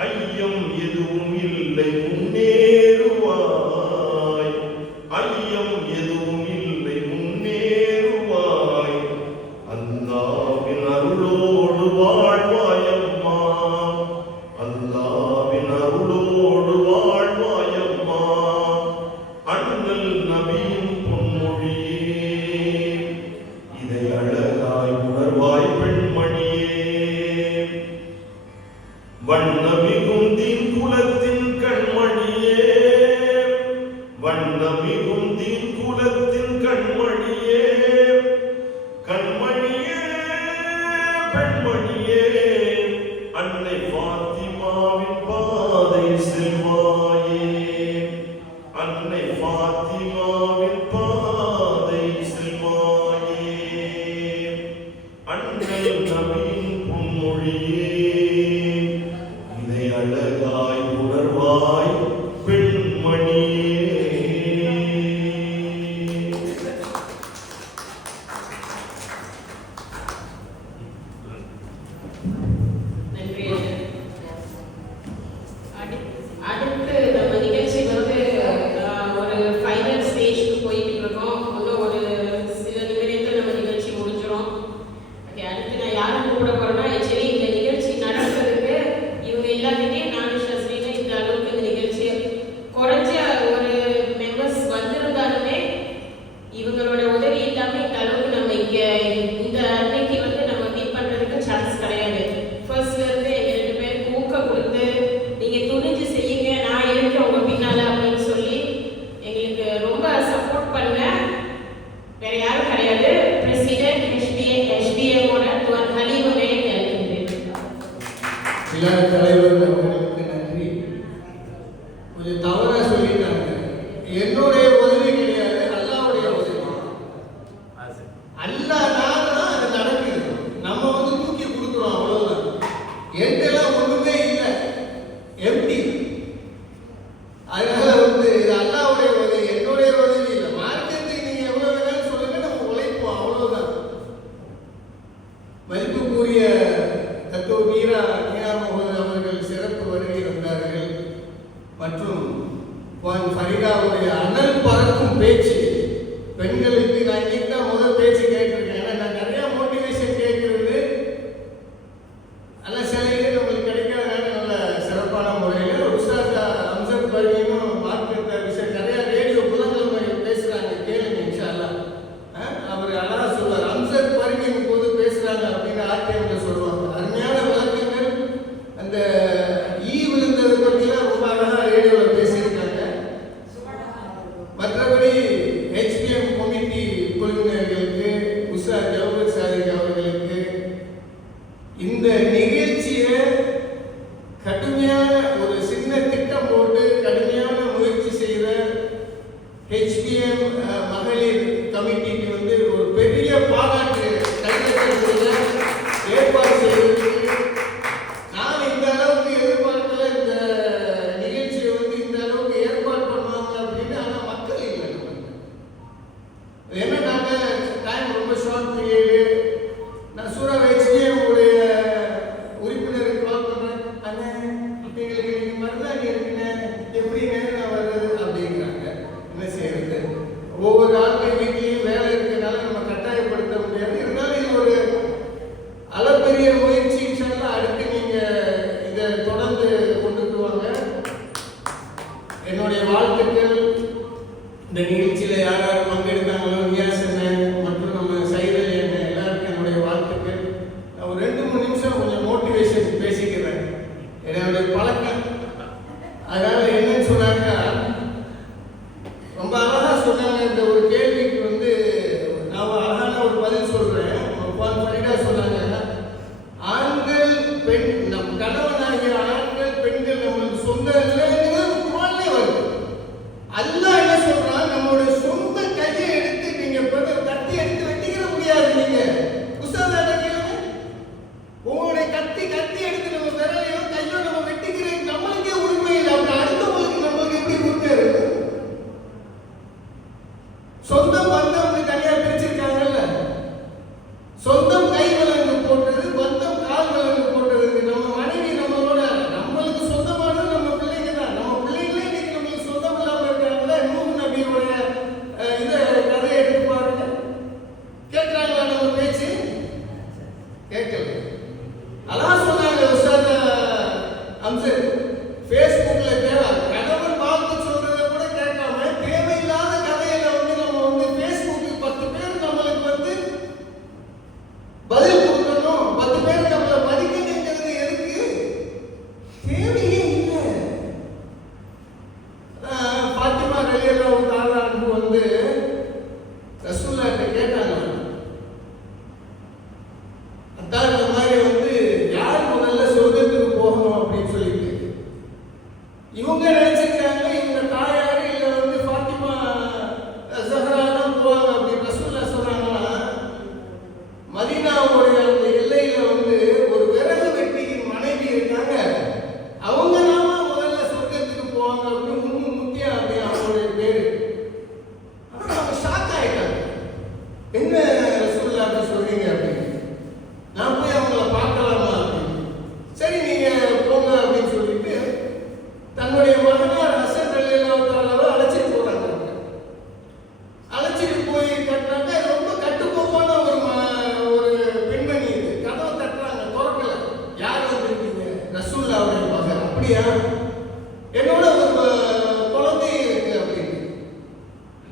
ஐயம் எதுவும் இல்லை முன்னேறுவாய், ஐயம் எதுவும் இல்லை முன்னேறுவாய், அல்லாஹ்வின் அருளோடு வாழ்வாய் அம்மா, அல்லாஹ்வின் அருளோடு வாழ்வாய் அம்மா. அண்ணல் நபியின் பொன்மொழியே, இதை அழகாய் உணர்வாய் பெண்மணியே. வண்ணமிகும் தீன் குலத்தின் கண்மணியே, வண்ணமிகும் தீன் குலத்தின் கண்மணியே, கண்மணியே பெண்மணியே, அன்னை பாத்திமாவின் பாதை செல்வாயே, அன்னை பாத்திமாவின் பாதை செல்வாயே. அண்ணல் நபியின் பொன்மொழியே, இதை அழகாய் உணர்வாய் பெண்மணியே. நன்றி. அடுத்து நம்ம நிகழ்ச்சி வந்து ஒரு ஃபைனல் ஸ்டேஜ்க்கு போயிட்டு இருக்கோம். இன்னும் ஒரு சில நிமிடத்தில் நம்ம நிகழ்ச்சி முடிஞ்சிடும். ஓகே, அடுத்து நான் யாரை கூப்பிட போறேன்னா, சரி இந்த நிகழ்ச்சி நடக்கிறதுக்கு இவங்க எல்லாத்தையுமே நானும் ஸ்ரீனா இந்த அளவுக்கு இந்த நிகழ்ச்சி குறைஞ்ச ஒரு மெம்பர்ஸ் வந்திருந்தாலுமே இவங்களோட உதவி இல்லாமல் இந்த அளவுக்கு நம்ம இங்கே இந்த அன்னைக்கு வந்து நம்ம மீட் பண்ணுறதுக்கு சான்ஸ் கிடையாது. ஃபர்ஸ்ட்ல இருந்து எங்க 2 பேருக்கு ஊக்கம் கொடுத்து நீங்க துணிஞ்சு செய்யுங்க, நான் இருக்கேன் அல்லாவுடைய உதவி, என்னுடைய உதவி இல்லை. மார்க்கெட்டுக்கு நீங்க எவ்வளவு வேணாலும் சொல்லுங்க, நம்ம உழைப்போம், அவ்வளவுதான். மதிப்புக்குரிய தத்துவ மீரா முகமது அவர்கள் சிறப்பு வருகை வந்தார்கள். மற்றும் ஃபரிதாவுடைய அனல் பறக்கும் பேச்சு பெண்களுக்கு நான் இன்னைக்கு தான் முதல் பேச்சு கேட்டிருக்கேன். ஏன்னா நான் நிறைய மோட்டிவேஷன் கேட்கறது நல்ல சிலையிலே நம்மளுக்கு கிடைக்காதனால நல்ல சிறப்பான முறையில் உஸ்தாத் அம்சத் பர்வீனும் மார்க்கெட் விஷயம் நிறைய ரேடியோ புலங்களை பேசுறாங்க, கேளுங்க இன்ஷா அல்லாஹ். அவர் அழகா சொல்வார், அம்சத் பர்வீன் போது பேசுறாங்க அப்படின்னு ஆர்டிஎம்ல சொல்லுவாங்க. அருமையான விளக்கங்கள். அந்த விழுந்தது பற்றிலாம் ரொம்ப அழகா ரேடியோவில் பேசியிருக்காங்க. மற்றபடி HPM கமிட்டி குழுவினர்களுக்கு, உஷா ஜவஹர் சாதிக் அவர்களுக்கு இந்த நிகழ்ச்சியை கடுமையான ஒரு சின்ன திட்டம் போட்டு கடுமையான முயற்சி செய்த HPM மகளிர் கமிட்டிக்கு வந்து ஒரு பெரிய பாராட்டு ஏற்பாடு செய்வதற்கு நான் இந்த அளவுக்கு எதிர்பார்க்கல. இந்த நிகழ்ச்சியை வந்து இந்த அளவுக்கு ஏற்பாடு பண்ணுவாங்க அப்படின்னு. ஆனால் மக்கள் இல்லை. என்ன டைம் ரொம்ப ஷார்ட் பீரியடு. நான் சூரா HPM உடைய உறுப்பினருக்கு கால் பண்றேன், அண்ணே எங்களுக்கு நீங்க மருந்தாணி இருக்குன்னு எப்படி நேரம் வருது அப்படிங்கிறாங்க. என்ன செய்யறது, ஒவ்வொரு ஆட்கள் வீட்லையும் வேலை இருக்கிறதுனால நம்ம கட்டாயப்படுத்த முடியாது. இருந்தாலும் இது ஒரு அளப்பெரிய முயற்சி. இன்ஷால்லா அடுத்து நீங்க இதை தொடர்ந்து கொண்டுட்டு வாங்க. என்னுடைய வாழ்த்துக்கள். இந்த நிகழ்ச்சியில யார் யார் பங்கெடுத்தாங்களோ, நியாஸ் மற்றும் நம்ம சைதல் எல்லாருக்கும் என்னுடைய வாழ்த்துக்கள். ஒரு 2-3 நிமிஷம் கொஞ்சம் மோட்டிவேஷன் பேசிக்கிறேன். என்னுடைய பழக்கம். அதனால என்னன்னு சொன்னாங்க, ரொம்ப அழகா சொன்னாங்க. இந்த ஒரு கேள்விக்கு வந்து நான் அழகான ஒரு பதில் சொல்றேன். சொன்னாங்க, ஆண்கள் பெண் நம் கணவனாகிய ஆண்கள் பெண்கள் நம்மளுக்கு சொந்த குரான்லே வருது. அல்லாஹ் என்ன சொல்றான், நம்மளுடைய சொந்த கையை எடுத்து நீங்க கத்தி எடுத்து வெட்டிக்கிற முடியாது. நீங்க புஸ்தகத்தை கேளுங்க, உங்களுடைய கத்தி எடுத்து நம்ம விரலையோ கையோ நம்ம வெட்டிக்கிறேன் நம்மளுக்கே உரிமை இல்லை. அப்படி அடுத்தவங்களுக்கு நம்மளுக்கு எப்படி உரிமை இருக்கு? சொந்தம் பந்தம் தனியா பிரிச்சிருக்காங்கல்ல. சொந்தம் கை விலங்கு போட்டது, பந்தம் கால் விலங்கு போட்டது. நம்ம மனைவி நம்மளோட நம்மளுக்கு சொந்தமானது நம்ம பிள்ளைங்க தான். நம்ம பிள்ளைங்களே இன்னைக்கு நம்மளுக்கு சொந்தம் இல்லாம இருக்காங்கல்ல. நூஹ் நபியோட இதை கதையை எடுத்து பாருங்க. கேட்கிறாங்களா நம்ம பேச்சு? கேட்கல. அதான் சொன்னாங்க உஸ்தாத் அம்சத், ஃபேஸ்புக்ல கணவன் வாழ்த்து சொல்றதை கூட கேட்காம தேவையில்லாத கதையில வந்து நம்ம வந்து ஃபேஸ்புக்கு 10 பேர் நம்மளுக்கு வந்து பதில் கொடுக்கணும், 10 பேர் நம்மளை மதிக்கணுங்கிறது எதுக்கு? தேவையே இல்லை. பாத்திமா ரலியல்லாஹு தஆலா அன்ஹு வந்து ரசூலுல்லாஹ்ட்ட கேட்டாங்க, அதான் இந்த மாதிரி வந்து யார் முதல்ல சொர்க்கத்துக்கு போகணும் அப்படின்னு சொல்லிட்டு. இவங்க நினைச்சிருக்காங்க இவங்க தாயாரு இல்ல வந்து பாத்திமா ஸஹரா தான் போவாங்க அப்படின்னு. ரசூலுல்லாஹ் சொல்றாங்களா, மதீனாவுடைய அந்த எல்லையில வந்து ஒரு விறகு வெட்டியின் மனைவி இருக்காங்க, அவங்க நாம முதல்ல சொர்க்கத்துக்கு போவாங்க அப்படின்னு. முத்தியா அப்படி அவங்களுடைய பேரு. ஆனா அவங்க ஷாக் ஆயிட்டாங்க, என்ன ரசூலுல்லாஹ் சொல்றீங்க அப்படின்னு. நான் போய் அவங்கள பார்க்கலாமா அப்படின்னு. சரி நீங்க போங்க அப்படின்னு சொல்லிட்டு தன்னுடைய மகனார் ஹசன் ரலியல்லாஹு தஆலாவை அழைச்சிட்டு போறாங்க. அழைச்சிட்டு போய் கட்டினாங்க. ரொம்ப கட்டுக்கோப்பான ஒரு பெண்மணி. இது கதவை தட்டுறாங்க, திறக்கல. யார் வந்திருக்கீங்க? ரசூலுல்லாஹ்வுடைய மகன். அப்படியா? என்னோட ஒரு குழந்தை இருக்கு அப்படின்னு.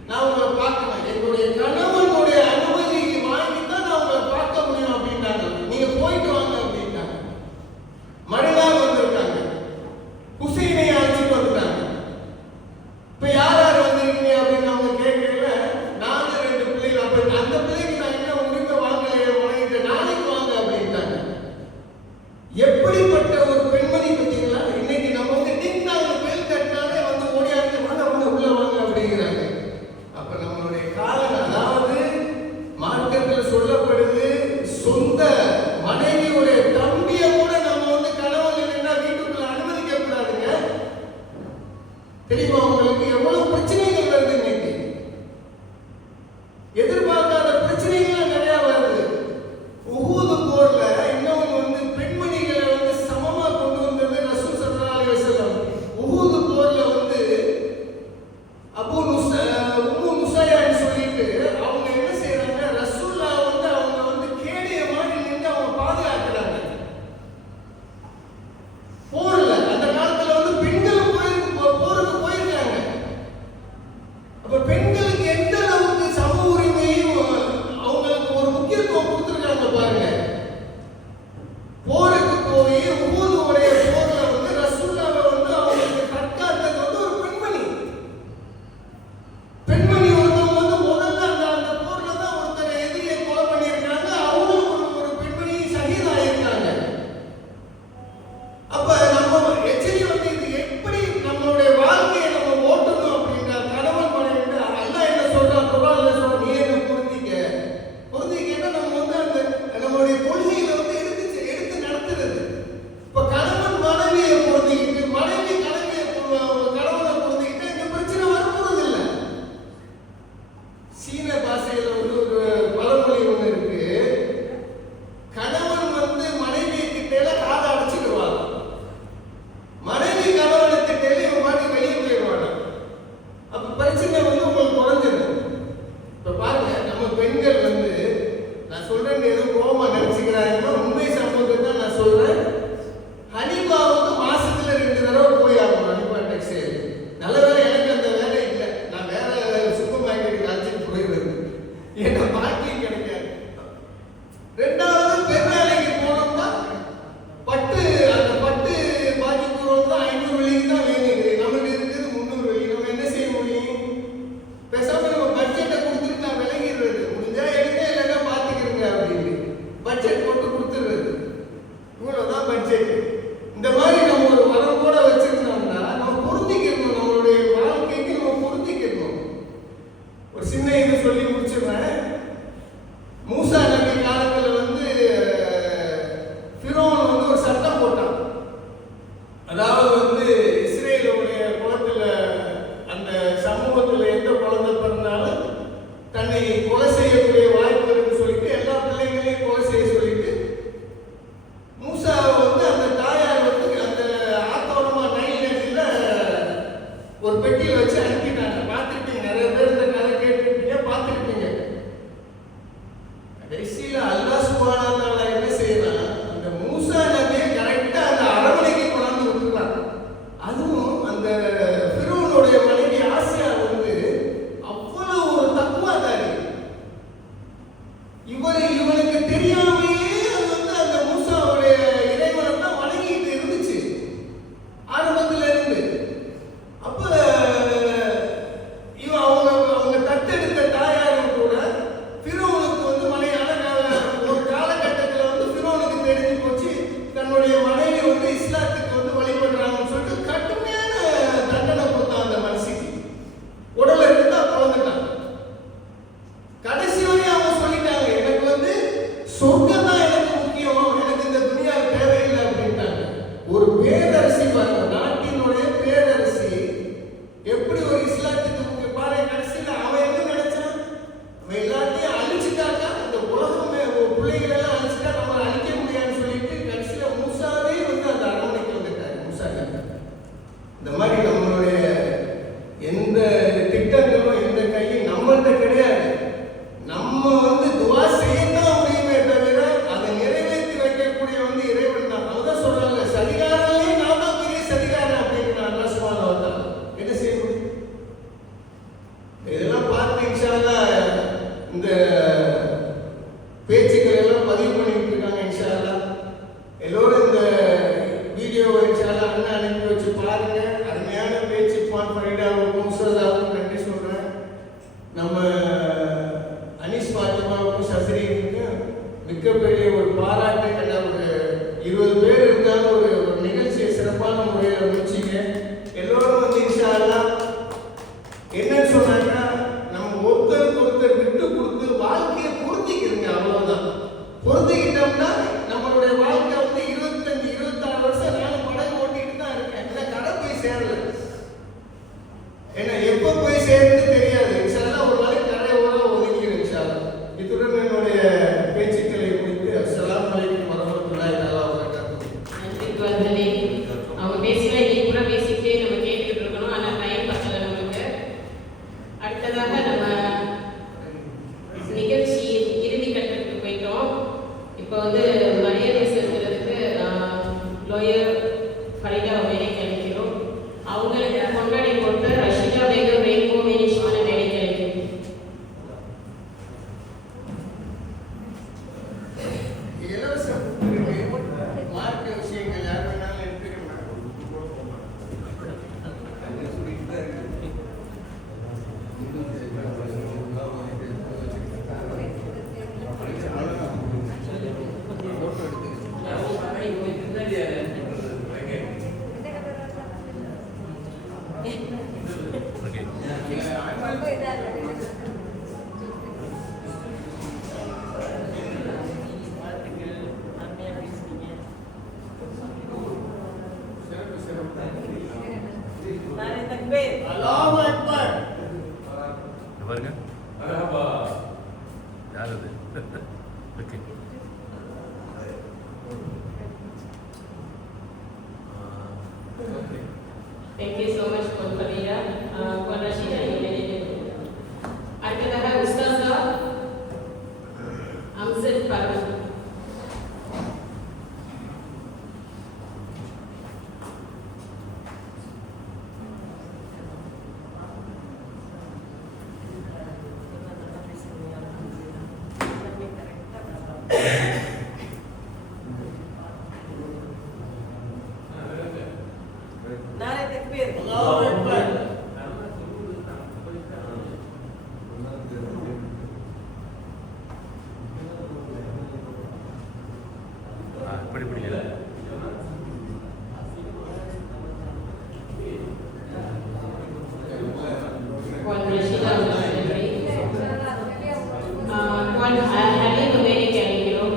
நான் உங்களை பார்க்கணும், என்னுடைய கணவனுடைய அனுமதி வாங்கி தான் நான் உங்களை பார்க்க முடியும் அப்படின்னாங்க. நீங்க போயிட்டு வாங்க அப்படின்னாங்க. மறுநாள் வந்திருக்காங்க, ஹுசைனை அழைச்சிட்டு வந்துட்டாங்க. இப்ப யார் யார் வந்திருக்கீங்க அப்படின்னு அவங்க கேட்கல. 4 பிள்ளைகள். அப்ப அந்த பிள்ளைக்கு நான் என்ன உரிமை வாங்கலையே உனக்கிட்ட, நாளைக்கு வாங்க அப்படின்ட்டாங்க. எப்படிப்பட்ட ஒரு பெண்மணி பார்த்தீங்களா? இன்னைக்கு நம்ம வந்து டிங்டாங்க பெல் கட்டினாலே வந்து ஓடியாங்க, வாங்க உள்ள வாங்க அப்படிங்கிறாங்க. அப்ப நம்மளுடைய காலம், அதாவது மார்க்கத்தில் சொல்லப்படுது, சொந்த மனைவியுடைய தம்பியை கூட நம்ம வந்து கணவன் இல்லைன்னா வீட்டுக்குள்ள அனுமதிக்க கூடாதுங்க. தெரியுமா உங்களுக்கு எவ்வளவு ஒரு பெட்டியில் வச்சு அனுப்பிட்டாங்க. பார்த்துருப்பீங்க, நிறைய பேர் இந்த கதை கேட்டிருப்பீங்க, பார்த்துருப்பீங்க. கடைசியில் அல்லாஹ் சுப்ஹானஹு வ தஆலா என்ன செய்யறான், அந்த மூசா நபியை கரெக்டா அந்த அரண்மனைக்கு கொண்டாந்து விட்டுறான். அதுவும் அந்த ஃபிரௌனுடைய மனைவி ஆசியா வந்து அவ்வளவு ஒரு தக்குவாதாரி. இவனுக்கு தெரியாமையே அது வந்து அந்த மூசாவுடைய இறைவனை தான் வணங்கிட்டு இருந்துச்சு ஆரம்பத்துல இருந்து. அப்ப அவங்க தத்தெடுத்த தாயாரும் கூட ஃபிரௌனுக்கு வந்து ஒரு காலகட்டத்தில் வந்து ஃபிரௌனுக்கு தெரிஞ்சு போச்சு தன்னுடைய மனைவி வந்து இஸ்லாத்துக்கு வந்து வழிபடுறாங்கன்னு சொல்லிட்டு கடுமையான தண்டனை கொடுத்தான் அந்த மனுஷிக்கு. உடலை இருந்தா பிறந்துட்டான். கடைசி வரை அவங்க சொல்லிட்டாங்க, எனக்கு வந்து சொர்க்கம் தான் எனக்கு முக்கியம், எனக்கு இந்த துனியா தேவையில்லை அப்படின்ட்டாங்க. ஒரு பேரரசி பாருங்க, நாட்டினுடைய பேரரசி எப்படி ஒரு இஸ்லாத்துக்கு பாருங்க. கடைசியில் அவன் என்ன நினைச்சான், அவன் எல்லாத்தையும் அழிச்சுட்டாக்கா, இந்த உலகமே பிள்ளைகள் எல்லாம் அழிச்சுட்டா நம்ம அழிக்க முடியாதுன்னு சொல்லிட்டு கடைசியில் மூசாவே வந்து அந்த அரண்மனைக்கு வந்துட்டாரு. மூசா இந்த மாதிரி நம்மளுடைய எந்த திட்டங்களும் எந்த கையும் நம்மள்கிட்ட கிடையாது. நம்ம வந்து துவா செய்யத்தான் முடியுமே தவிர அதை நிறைவேற்றி வைக்கக்கூடிய வந்து இறைவன் தான். அவதான் சொல்றாங்க, சதிகாரமே நான் தான் பெரிய சதிகாரன் அப்படின்னு அல்லாஹ் சுப்ஹானஹு வ தஆலா. என்ன செய்ய முடியும்? இதெல்லாம் பார்த்து இன்ஷா அல்லாஹ் இந்த பேச்சுக்கள் எல்லாம் பதிவு பண்ணிட்டு இருக்காங்க. இன்ஷா அல்லாஹ் எல்லோரும் இந்த வீடியோவை இன்ஷா அல்லாஹ் அண்ணன் அனுப்பி வச்சு பாருங்க. அருமையான பேச்சு. ஃப்ரைடாவுக்கும் உஸ்தாதாவுக்கும் நன்றி சொல்றேன். நம்ம அனீஸ் ஃபாத்திமாவுக்கும் சஸ்ரீனுக்கும் மிகப்பெரிய ஒரு பாராட்டு. ஒரு 20 பேர் இருந்தாலும் ஒரு நிகழ்ச்சியை சிறப்பான முறையில் முடிச்சிங்க. எல்லோரும் வந்து இன்ஷா அல்லாஹ் என்னன்னு சொன்னாங்கன்னா, நம்ம ஒருத்தருக்கு ஒருத்தர் விட்டு கொடுத்து வாழ்க்கையை பொருத்திக்கிறீங்க, அவ்வளவுதான். பொருத்திக்கிட்டோம்னா நம்மளுடைய வாழ்க்கை வந்து 25-26 வருஷம் நானும் படகு ஓட்டிட்டு தான் இருக்கேன். ஏன்னா கடை போய் சேரல, ஏன்னா எப்போ போய் சேர்ந்து தெரியாது. இன்ஷா அல்லாஹ் ஒரு நாளைக்கு நிறைய ஓரம் ஒதுக்கிறேன் இன்ஷா அல்லாஹ். இத்துடன் என்னுடைய பேச்சுக்களை முடித்து அஸ்ஸலாமு அலைக்கும் வரஹ்மத்துல்லாஹி தஆலா வ பரகாத்துஹு. அவங்க பேசல, நீ கூட பேசிக்கிட்டே நம்ம கேட்டுக்கிட்டு இருக்கணும். ஆனால் டைம் பத்தல நமக்கு. அடுத்ததாக நம்ம நிகழ்ச்சியின் இறுதி கட்டத்துக்கு போயிட்டோம். இப்போ வந்து மரியாதை செலுத்துறதுக்கு லோயர் ஃபரிடா மேடைக்கு அழைக்கிறோம். அவங்களுக்கு கொண்டாடி போட்டு ரஷிதா பேகம் ரெயின்போ மேனேஜ்மெண்ட் மேடைக்கு அழைக்கிறோம். இலவச மார்க்க விஷயங்கள் யார் வேணாலும் எடுத்துக்கலாம். அல்லாஹு அக்பர். பாருங்க யார் அது? Okay. Thank you so much for Farida. For Rashida, you made it. அடுத்ததாக உஸ்தாதா அம்சத் பர்வத். அல்லாஹு அக்பர். இப்படி பிடிக்கல. One Rashida one Halim மேடைக்கு அழைக்கிறோம்.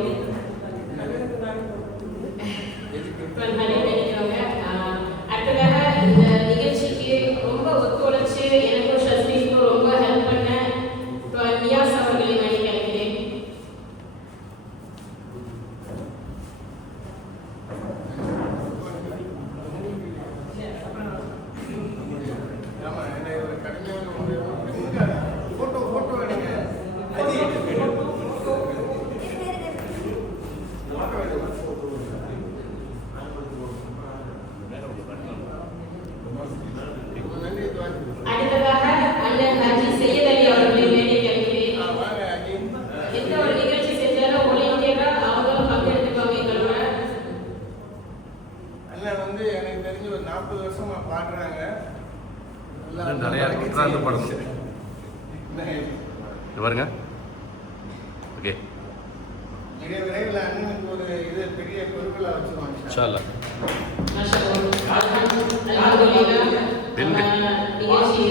one Halim மேடைக்கு. அடுத்ததாக இந்த நிகழ்ச்சிக்கு நிறையா உட்கார்ந்து படணும். இது பாருங்க. ஓகே, மிக விரைவில் அண்ணனுக்கு ஒரு இது பெரிய பொறுப்பில் வச்சுருவாங்க. இன்ஷா அல்லாஹ். Masya Allah. Alhamdulillah. Niaji